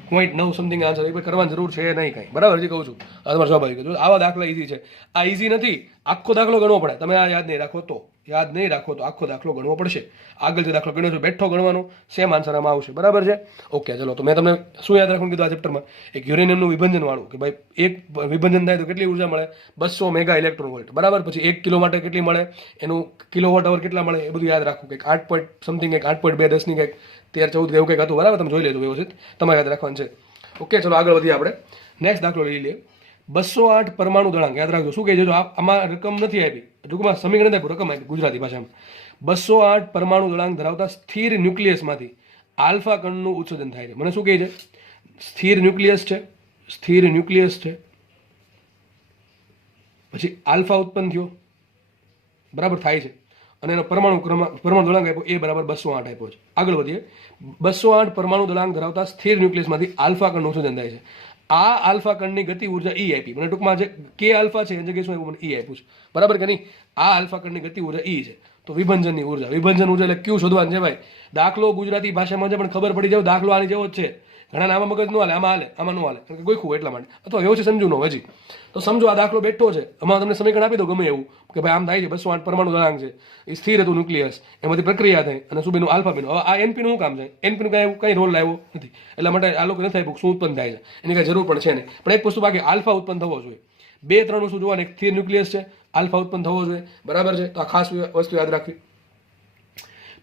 0.9 સમથિંગ આન્સર એ કરવાની જરૂર છે નહીં કાંઈ, બરાબર. હજી કહું છું, આ તમારે સ્વાભાવિક. જો આવા દાખલા ઈઝી છે, આ ઈઝી નથી. આખો દાખલો ગણવો પડે. તમે આ યાદ નહીં રાખો તો આખો દાખલો ગણવો પડશે. આગળ જે દાખલો ગણ્યો છે બેઠો ગણવાનો, સેમ આન્સર આમાં આવશે, બરાબર છે. ઓકે, ચલો. તો મેં તમને શું યાદ રાખવાનું કીધું આ ચેપ્ટરમાં? એક યુરેનિયમનું વિભંજન વાળું, કે ભાઈ એક વિભંજન થાય તો કેટલી ઉર્જા મળે? 200 મેગા ઇલેક્ટ્રોન વોલ્ટ, બરાબર. પછી 1 કિલો માટે કેટલી મળે? એનું કિલોવોટ અવર કેટલા મળે? એ બધું યાદ રાખવું. કંઈક 8 પોઈન્ટ સમથિંગ, 8.2 10 ની કંઈક 13 14 એવું કંઈક હતું, બરાબર. તમે જોઈ લેજો વ્યવસ્થિત, તમારે યાદ રાખવાનું છે. ઓકે, ચલો આગળ વધીએ આપણે. નેક્સ્ટ દાખલો લઈ લઈએ. 208 પરમાણુ દળાંક. યાદ રાખજો. શું કહે છે? જો આમાં રકમ નથી આપી, ટૂંકમાં સમીકરણ નથી આપ્યું, રકમ આપી ગુજરાતી ભાષામાં. 208 પરમાણુ દળાંક ધરાવતા સ્થિર ન્યુક્લિયસમાંથી આલ્ફા કણનું ઉત્સર્જન થાય છે. મને શું કહે છે? સ્થિર ન્યુક્લિયસ છે, પછી આલ્ફા ઉત્પન્ન થયો, બરાબર, થાય છે. અને એનો પરમાણુ દળાંક આપ્યો એ બરાબર 208 આપ્યો છે. આગળ વધીએ. 208 પરમાણુ દળાંક ધરાવતા સ્થિર ન્યુક્લિયસમાંથી આલ્ફા કણનું ઉત્સર્જન થાય છે. આ આલ્ફા કણની ગતિ ઉર્જા ઈ આપી મને, ટૂંકમાં જે કે આલ્ફા છે એ જગ્યાએ શું આપ્યું? મને ઈ આપ્યું છે, બરાબર કે નહીં. આ આલ્ફા કણની ગતિ ઉર્જા ઈ છે. તો વિભંજનની ઉર્જા એટલે ક્યુ શોધવાનું છે ભાઈ. દાખલો ગુજરાતી ભાષામાં છે પણ ખબર પડી જાવ દાખલો આની જેવો જ છે. ઘણા આમાં મગજ ન હાલે, આમાં હાલે, આમાં ન હાલે, કારણ કે ગોખવું એટલા માટે, અથવા વ્યવસ્થિત સમજુ ન હજી. તો સમજો આ દાખલો બેઠો છે, આમાં તમને સમીકરણ આપી દો ગમે એવું, કે ભાઈ આમ થાય છે. 208 પરમાણુ દળાંક છે, એ સ્થિર હતું ન્યુક્લિયસ, એમાંથી પ્રક્રિયા થઈ અને શું બન્યું? આલ્ફા બન્યું. હવે આ એનપી નું શું કામ છે? એનપી નું કઈ રોલ લાવ્યો નથી, એટલા માટે આ લોકો નથી આપ્યું શું ઉત્પન્ન થાય છે, એની કઈ જરૂર પણ છે નહીં. પણ એક વસ્તુ બાકી, આલ્ફા ઉત્પન્ન થવો જોઈએ. 2-3 વસ્તુ જોવાની, એક સ્થિર ન્યુક્લિયસ છે, આલ્ફા ઉત્પન્ન થવો જોઈએ, બરાબર છે. તો આ ખાસ વસ્તુ યાદ રાખવી.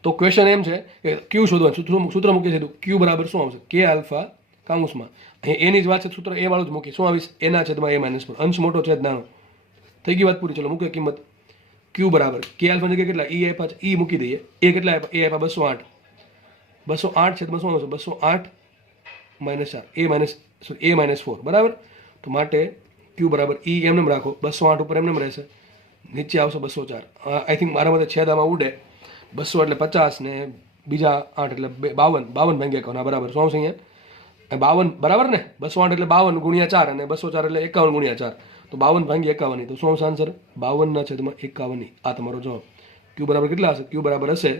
તો ક્વેશ્ચન એમ છે કે ક્યુ શોધવાનું, સૂત્ર મૂકી દીધું. ક્યુ બરાબર શું આવશે? કે આલ્ફા કૌંસમાં અહીં એની જ વાત છે, સૂત્ર એ વાળું જ મૂકી. શું આવીશ? એના છેદમાં a-4, અંશ મોટો છેદ નાનો. થઈ ગઈ વાત પૂરી. ચલો મૂકે કિંમત. ક્યુ બરાબર કે આલ્ફા જગ્યાએ કેટલા? ઈ આપ્યા છે, ઈ મૂકી દઈએ. એ કેટલા આપ્યા? એ આપ્યા 208. 208 છેદમાં શું આવશે? 208 - 4, a-4, બરાબર. તો માટે ક્યુ બરાબર ઈ એમને રાખો, 208 ઉપર એમને રહેશે, નીચે આવશે 204. આઈ થિંક મારા મતે છેદ આમાં ઉડે. 200 એટલે 50 ને બીજા 8 એટલે 52 ભાંગ્યા 51, બરાબર. શું આવશે અહીંયા? 52, બરાબર ને. 208 એટલે 52 ગુણ્યા 4 અને 204 એટલે 51 ગુણ્યા 4, તો 52 ભાંગ્યા 51. તો શું આવશે આન્સર? 52/51. આ તમારો જવાબ. ક્યુ બરાબર કેટલા હશે? ક્યુ બરાબર હશે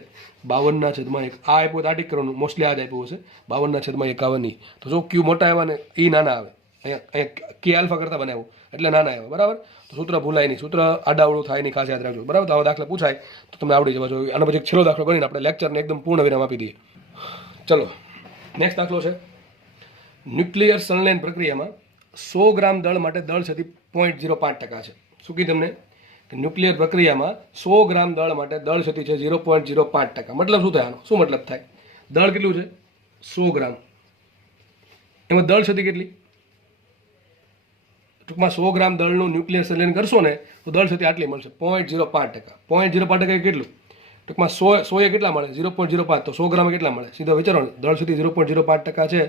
52/1. આ આપ્યું આટિક કરવાનું, મોસ્ટલી આ જ આપ્યું હશે, 52/51. તો જો ક્યુ મોટા આવ્યા ને એ નાના આવે, અહીંયા કે આલ્ફા કરતા બનાવ્યું એટલે નાના આવ્યા, બરાબર. તો સૂત્ર ભૂલાય નહીં, સૂત્ર આડાવડું થાય નહીં, ખાસ યાદ રાખજો, બરાબર. તો આવા દાખલા પૂછાય તો તમને આવડી જવા જોઈએ. આના પછી છેલ્લો દાખલો કરીને આપણે લેક્ચરને એકદમ પૂર્ણ વિરામ આપી દઈએ. ચલો નેક્સ્ટ દાખલો છે. ન્યુક્લિયર સંલયન પ્રક્રિયામાં 100 ગ્રામ દળ માટે દળ છેદી 0.05% છે. શું કીધું તમને? કે ન્યુક્લિયર પ્રક્રિયામાં 100 ગ્રામ દળ માટે દળ ક્ષતિ છે 0.05%. મતલબ શું થાય આનો? શું મતલબ થાય? દળ કેટલું છે? 100 ગ્રામ. એમાં દળ ક્ષતિ કેટલી? ટૂંકમાં 100 ગ્રામ દળનું ન્યુક્લિયર સંલેન કરશો ને તો દળ ક્ષતિ આટલી મળશે 0.05%. 0.05% કેટલું? ટૂંકમાં 100 એ કેટલા મળે? 0.05. તો 100 ગ્રામ કેટલા મળે? સીધો વિચારો ને, દળ ક્ષતિ 0.05% છે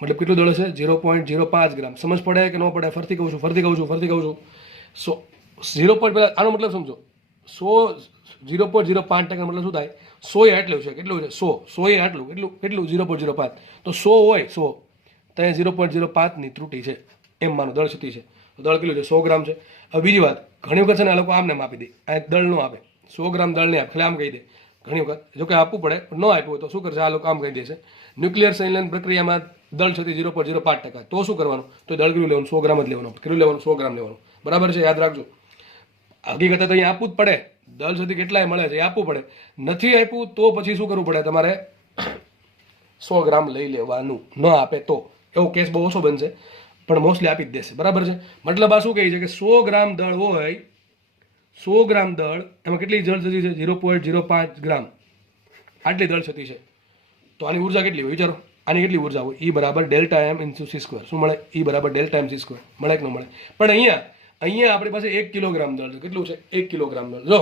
મતલબ કેટલું દળ હશે? 0.05 ગ્રામ. સમજ પડે કે ન પડે? ફરતી કહું છું. સો 0. આનો મતલબ સમજો. 0.05% મતલબ શું થાય? 100 એ આટલું છે. કેટલું છે? 100 એ આટલું. કેટલું 0.05. તો 100 હોય 100 તો 0.05 ની ત્રુટી છે એમ માનો દળ ક્ષતિ છે. તો દળ કેટલું છે? 100 ગ્રામ છે. હવે બીજી વાત, ઘણી વખત છે ને આ લોકો આમને આપી દે, આ દળ ન આપે, 100 ગ્રામ દળ નહીં આપે, ખાલી આમ કહી દે. ઘણી વખત જોકે આપવું પડે, પણ ન આપ્યું હોય તો શું કરશે આ લોકો? આમ કહી દેશે ન્યુક્લિયર સંલેન પ્રક્રિયામાં દળ ક્ષતિ 0.05%. તો શું કરવાનું? તો દળ કેટલું લેવાનું? 100 ગ્રામ જ લેવાનું. કેટલું લેવાનું? 100 ગ્રામ લેવાનું. બરાબર છે? યાદ રાખજો. હકીકતે તો અહીંયા આપવું જ પડે. દળ ક્ષતિ કેટલાય મળે છે એ આપવું પડે. નથી આપ્યું તો પછી શું કરવું પડે? તમારે 100 ગ્રામ લઈ લેવાનું. ન આપે તો એવો કેસ બહુ ઓછો બનશે, પણ મોસ્ટલી આપી જ દેશે. બરાબર છે? મતલબ આ શું કહે છે કે 100 ગ્રામ દળ હોય, 100 ગ્રામ દળ, એમાં કેટલી દળ ક્ષતિ છે? 0.05 ગ્રામ. આટલી દળ ક્ષતિ છે. તો આની ઉર્જા કેટલી હોય વિચારો? આની કેટલી ઉર્જા હોય? E બરાબર ડેલ્ટા એમ ઇન્ટુ c². શું મળે? E બરાબર ડેલ્ટા એમ c². મળે કે ન મળે? પણ અહીંયા આપણી પાસે 1 કિલોગ્રામ દળ છે. કેટલું છે? 1 કિલોગ્રામ દળ. જો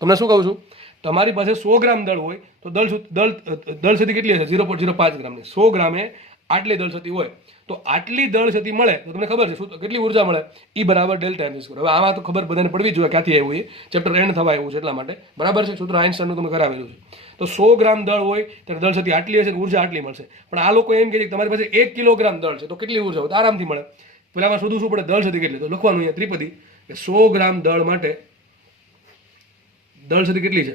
તમને શું કહું છું, તમારી પાસે 100 ગ્રામ દળ હોય તો દળ ક્ષતિ કેટલી હશે? 0.05 ગ્રામની. 100 ગ્રામે આટલી દળ ક્ષતિ હોય તો આટલી દળ ક્ષતિ મળે તો તમને ખબર છે શું કેટલી ઉર્જા મળે? E બરાબર ડેલ્ટા એમ c². હવે આમાં તો ખબર બધાને પડવી જોઈએ ક્યાંથી આવ્યું એ ચેપ્ટર એન્ડ થવા આવ્યું છે એટલા માટે. બરાબર છે? સૂત્ર આઇન્સ્ટાઈનનું તમે કરાવેલું છે. તો 100 ગ્રામ દળ હોય ત્યારે દળ ક્ષતિ આટલી હશે, ઉર્જા આટલી મળશે. પણ આ લોકો એમ કહે છે કે તમારી પાસે 1 કિલોગ્રામ દળ છે તો કેટલી ઉર્જા હોય? તો આરામથી મળે. પેલામાં શોધવું શું પડે? દળ ક્ષતિ કેટલી? તો લખવાનું અહીંયા ત્રિપદી કે 100 ગ્રામ દળ માટે દળ ક્ષતિ કેટલી છે?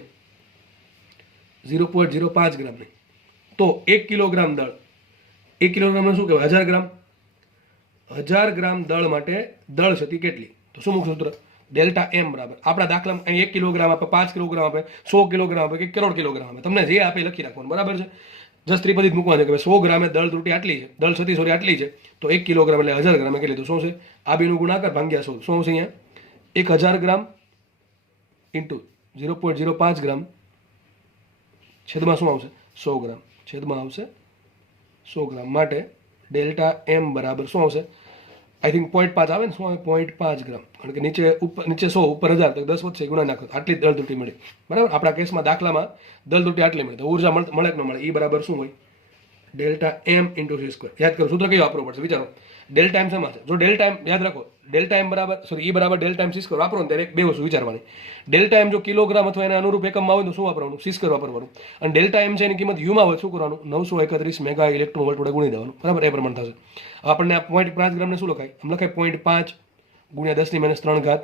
0.05 ગ્રામની. તો 1 કિલોગ્રામ દળ, 1 કિલોગ્રામ શું કહેવાય? 1000 ગ્રામ. 1000 ગ્રામ દળ માટે દળ ક્ષતિ કેટલી? તો શું મુખ્ય સૂત્ર? ડેલ્ટા એમ બરાબર આપણા દાખલામાં અહીં 1 કિલોગ્રામ આપે, 5 કિલોગ્રામ આપે, 100 કિલોગ્રામ આપે કે કરોડ કિલોગ્રામ આપે, તમને જે આપે લખી રાખવાનું. બરાબર છે? જસ્ટ ત્રિપદી મૂકવાનું છે કે 100 ગ્રામે દળ ત્રુટી આટલી છે, દળ ક્ષતિ સોરી આટલી છે, તો 1 કિલોગ્રામ એટલે 1000 ગ્રામ કેટલી? તો શું છે? આ બેનું ગુણાકાર ભાગ્યા 100. શું છે અહીંયા? 1000 ગ્રામ ઇન્ટુ 0.05 ગ્રામ છેદમાં શું આવશે? 100 ગ્રામ છેદમાં આવશે 100 ગ્રામ માટે ડેલ્ટા એમ બરાબર શું આવશે? આઈ થિંક 0.5 આવે ને? શું આવે? 0.5 ગ્રામ. કારણ કે નીચે 100 ઉપર 1000 તો 10 વધશે, ગુણા નાખો. આટલી દળ ત્રુટી મળી. બરાબર? આપણા કેસમાં દાખલામાં દળ ત્રુટી આટલી મળી. તો ઉર્જા મળે કે ન મળે? E બરાબર શું હોય? Delta M into c². યાદ કરો સૂત્ર કયું વાપરવું પડશે વિચારો? ડેલ્ટા એમ શેમાં છે? જો ડેલ્ટા એમ યાદ રાખો, ડેલ્ટા એમ બરાબર E બરાબર ડેલ્ટા એમ c² વાપરો ને ત્યારે બે વસ્તુ વિચારવાની. ડેલ્ટા એમ જો કિલોગ્રામ અથવા એના અનુરૂપ એકમમાં હોય તો શું વાપરવાનું? c² વાપરવાનું. અને ડેલ્ટા એમ છે એની કિંમત યુમાં હોય શું કરવાનું? 931 મેગા ઇલેક્ટ્રોન વોલ્ટ વડે ગુણી દેવાનું. બરાબર? એ પ્રમાણે થશે. આપણને આ 0.5 ગ્રામને શું લખાય? આમ લખાય 0.5 ગુણ્યા 10⁻³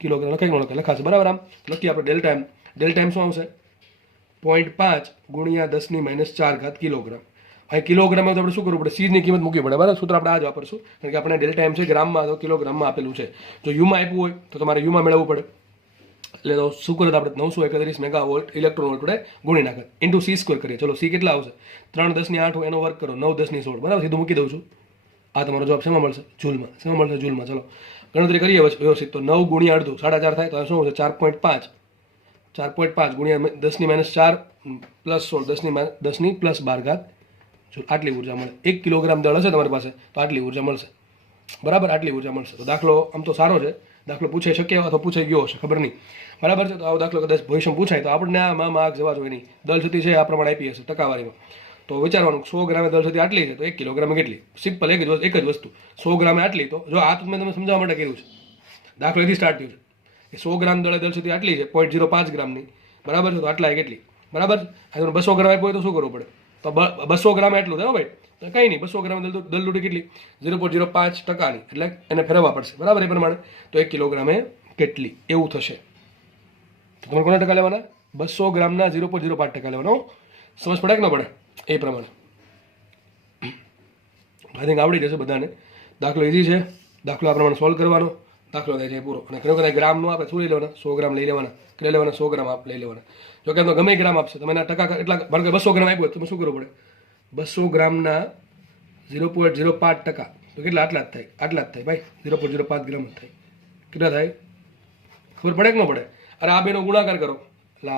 કિલોગ્રામ. લખાય કે ન લખાય? લખાશે. બરાબર? આમ લખીએ આપણે ડેલ્ટા એમ. ડેલ્ટા એમ શું આવશે? 0.5 ગુણ્યા 10⁻⁴ કિલોગ્રામ. અહીં કિલોગ્રામમાં તો આપણે શું કરવું પડે? સીની કિંમત મૂકવી પડે. બરાબર? સૂત્ર આપણે આ જ વાપરશું કારણ કે આપણે ડેલ્ટા એમ છે ગ્રામમાં તો કિલોગ્રામમાં આપેલું છે. જો યુમાં આપ્યું હોય તો તમારે યુમાં મેળવવું પડે. એટલે તો શું કરે આપણે 931 મેગા વોલ્ટ ઇલેક્ટ્રોન વોલ્ટ વડે ગુણી નાખે ઇન્ટુ c² કરીએ. ચલો સી કેટલા આવશે? 3 10 8 એનો વર્ક કરો, 9 10 16. બરાબર? સીધું મૂકી દઉં છું. આ તમારો જવાબ શેમાં મળશે? જૂલમાં. શેમાં મળશે? જૂલમાં. ચલો ગણતરી કરીએ વ્યવસ્થિત. તો 9 ગુણ્યા અડધું 4.5 થાય તો શું આવશે? 4.5. 4.5 ગુણ્યા 10⁻⁴ પ્લસ 16 10ની પ્લસ 12 આટલી ઉર્જા મળે. 1 કિલોગ્રામ દળ હશે તમારી પાસે તો આટલી ઉર્જા મળશે. બરાબર? આટલી ઉર્જા મળશે. તો દાખલો આમ તો સારો છે. દાખલો પૂછાઈ શકે અથવા પૂછાઈ ગયો હશે, ખબર નહીં. બરાબર છે? તો આવો દાખલો કદાચ ભવિષ્યમાં પૂછાય તો આપણને આમાં માર્ક જવા જોઈએ નહીં. દળ ક્ષતિ છે આ પ્રમાણે આપી હશે ટકાવારીમાં. તો વિચારવાનું 100 ગ્રામે દળ ક્ષતિ આટલી છે તો 1 કિલોગ્રામે કેટલી? સિમ્પલ એક જ વસ્તુ. 100 ગ્રામે આટલી. તો જો આ તો મેં તમને સમજાવવા માટે કર્યું છે. દાખલો એથી સ્ટાર્ટ થયું છે કે 100 ગ્રામ દળ ક્ષતિ આટલી છે 0.05 ગ્રામની. બરાબર છે? તો આટલા કેટલી? બરાબર? આ 200 ગ્રામ આપ્યું હોય તો શું કરવું પડે? તો 200 ગ્રામ એટલું થાય ભાઈ. તો કંઈ નહીં, 200 ગ્રામ દળ ત્રુટી કેટલી? 0.05%ની. એટલે એને ફેરવવા પડશે. બરાબર? એ પ્રમાણે તો 1 કિલોગ્રામે કેટલી એવું થશે. તો તમારે કોના ટકા લેવાના? 200 ગ્રામના 0.05% લેવાનો. સમજ પડે કે ન પડે? એ પ્રમાણે આઈ થિંક આવડી જશે બધાને. દાખલો ઇઝી છે. દાખલો આ પ્રમાણે સોલ્વ કરવાનો. દાખલો થાય છે પૂરો. અને ઘણો કદાચ ગ્રામનો આપણે શું લઈ લેવાના? 100 ગ્રામ લઈ લેવાના. કેટલા લેવાના? 100 ગ્રામ લઈ લેવાના. જો કે ગમે ગ્રામ આપશે તમે એના ટકા એટલા, કારણ કે 200 ગ્રામ આપ્યું તમે શું કરવું પડે? 200 ગ્રામના 0.05% તો કેટલા? આટલા જ થાય. આટલા જ થાય ભાઈ. 0.05 ગ્રામ જ થાય. કેટલા થાય? ખબર પડે કે ન પડે? અરે આ બેનો ગુણાકાર કરો, એટલે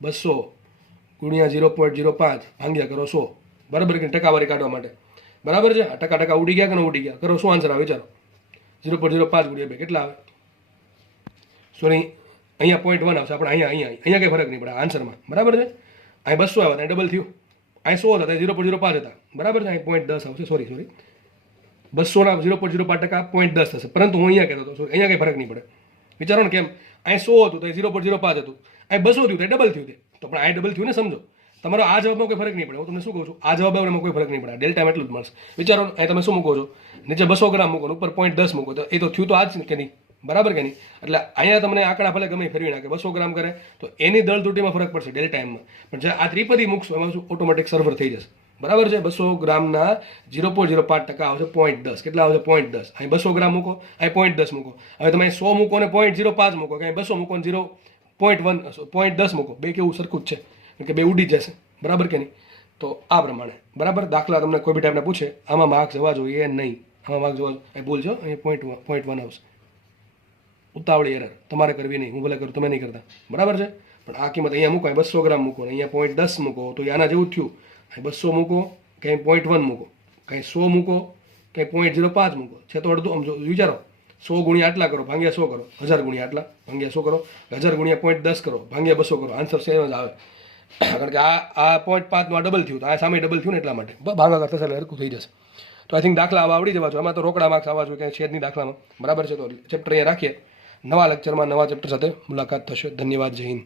200 ગુણ્યા 0.05 ભાંગ્યા કરો 100, બરાબર કે ટકાવારી કાઢવા માટે, બરાબર છે? આ ટકા ઉડી ગયા કે ન ઉડી ગયા? કરો, શું આન્સર આવે વિચારો? 0.05 ગુણ્યા 2 કેટલા આવે? સોરી, અહીંયા 0.1 આવશે આપણે, અહીંયા કંઈ ફરક નહીં પડે આન્સરમાં, બરાબર છે? અહીં 200 આવ્યા ત્યાં ડબલ થયું, અહીં 100 હતા, 0.05 હતા, બરાબર છે? અહીં 0.10 આવશે, સોરી 200ના 0.05% 0.10 થશે, પરંતુ હું અહીંયા કહેતો હતો અહીંયા કંઈ ફરક નહીં પડે. વિચારો ને કેમ, અહીં 100 હતું તો 0.05 હતું, અહીં 200 થયું તો ડબલ થયું, તો પણ અહીં ડબલ થયું ને, સમજો. તમારો આ જવાબમાં કોઈ ફરક નહીં પડે. હું તમને શું કહું છું, આ જવાબમાં કોઈ ફરક નહીં પડે, ડેલ્ટા એટલું જ મળશે. વિચારો અહીં તમે શું મૂકો છો, નીચે 200 ગ્રામ મૂકો, ઉપર 0.10 મૂકો, તો એ તો થયું તો આ જ કે નહીં, બરાબર કે નહીં? એટલે અહીંયા તમને આંકડા ભલે ગમે ફેરવી નાખે, 200 ગ્રામ કરે તો એની દળ ત્રુટીમાં ફરક પડશે ડેલ્ટા એમમાં, પણ જે આ ત્રિપદી મૂકશો એમાં શું ઓટોમેટિક સર્વર થઈ જશે, બરાબર છે? 200 ગ્રામના 0.05% આવશે 0.10. કેટલા આવશે? 0.10. અહીં 200 ગ્રામ મૂકો, અહીં 0.10 મૂકો. હવે તમે 100 મૂકો ને 0.05 મૂકો, કે 200 મૂકો ને 0.10 મૂકો, બે કેવું સરખું જ છે, કે બે ઉડી જશે, બરાબર કે નહીં? તો આ પ્રમાણે, બરાબર. દાખલા તમને કોઈ બી ટાઈપના પૂછે, આમાં માર્ક્સ જવા જોઈએ નહીં, આમાં માર્ક્સ જવા જોઈએ, ભૂલ છો, અહીં 0.1 આવશે. ઉતાવળી એરર તમારે કરવી નહીં, હું ભલે કરું, તમે નહીં કરતા, બરાબર છે? પણ આ કિંમત અહીંયા મૂકો, 200 ગ્રામ મૂકો, અહીંયા 0.10 મૂકો, તો આના જેવું થયું. અહીં 200 મૂકો, કંઈ 0.1 મૂકો, કંઈ 100 મૂકો, કંઈ 0.05 મૂકો, છે તો અડધું. આમ જો વિચારો, 100 ગુણ્યા આટલા કરો, ભાંગ્યા 100 કરો, 1000 ગુણ્યા આટલા ભાંગ્યા 100 કરો, 1000 ગુણ્યા 0.10 કરો, ભાંગ્યા 200 કરો, આન્સર સેમ જ આવે. કારણ કે આ 0.5નું આ ડબલ થયું, તો આ સામે ડબલ થયું ને એટલા માટે ભાગાકાર થશે એટલે હરખું થઈ જશે. તો આઈ થિંક દાખલા આવા આવડી જવા છો. એમાં તો રોકડા માર્ક્સ આવવા જોઈએ, કંઈ છેદની દાખલામાં, બરાબર છે? તો ચેપ્ટર અહીંયા રાખીએ, નવા લેક્ચરમાં નવા ચેપ્ટર સાથે મુલાકાત થશે. ધન્યવાદ, જય હિન્દ.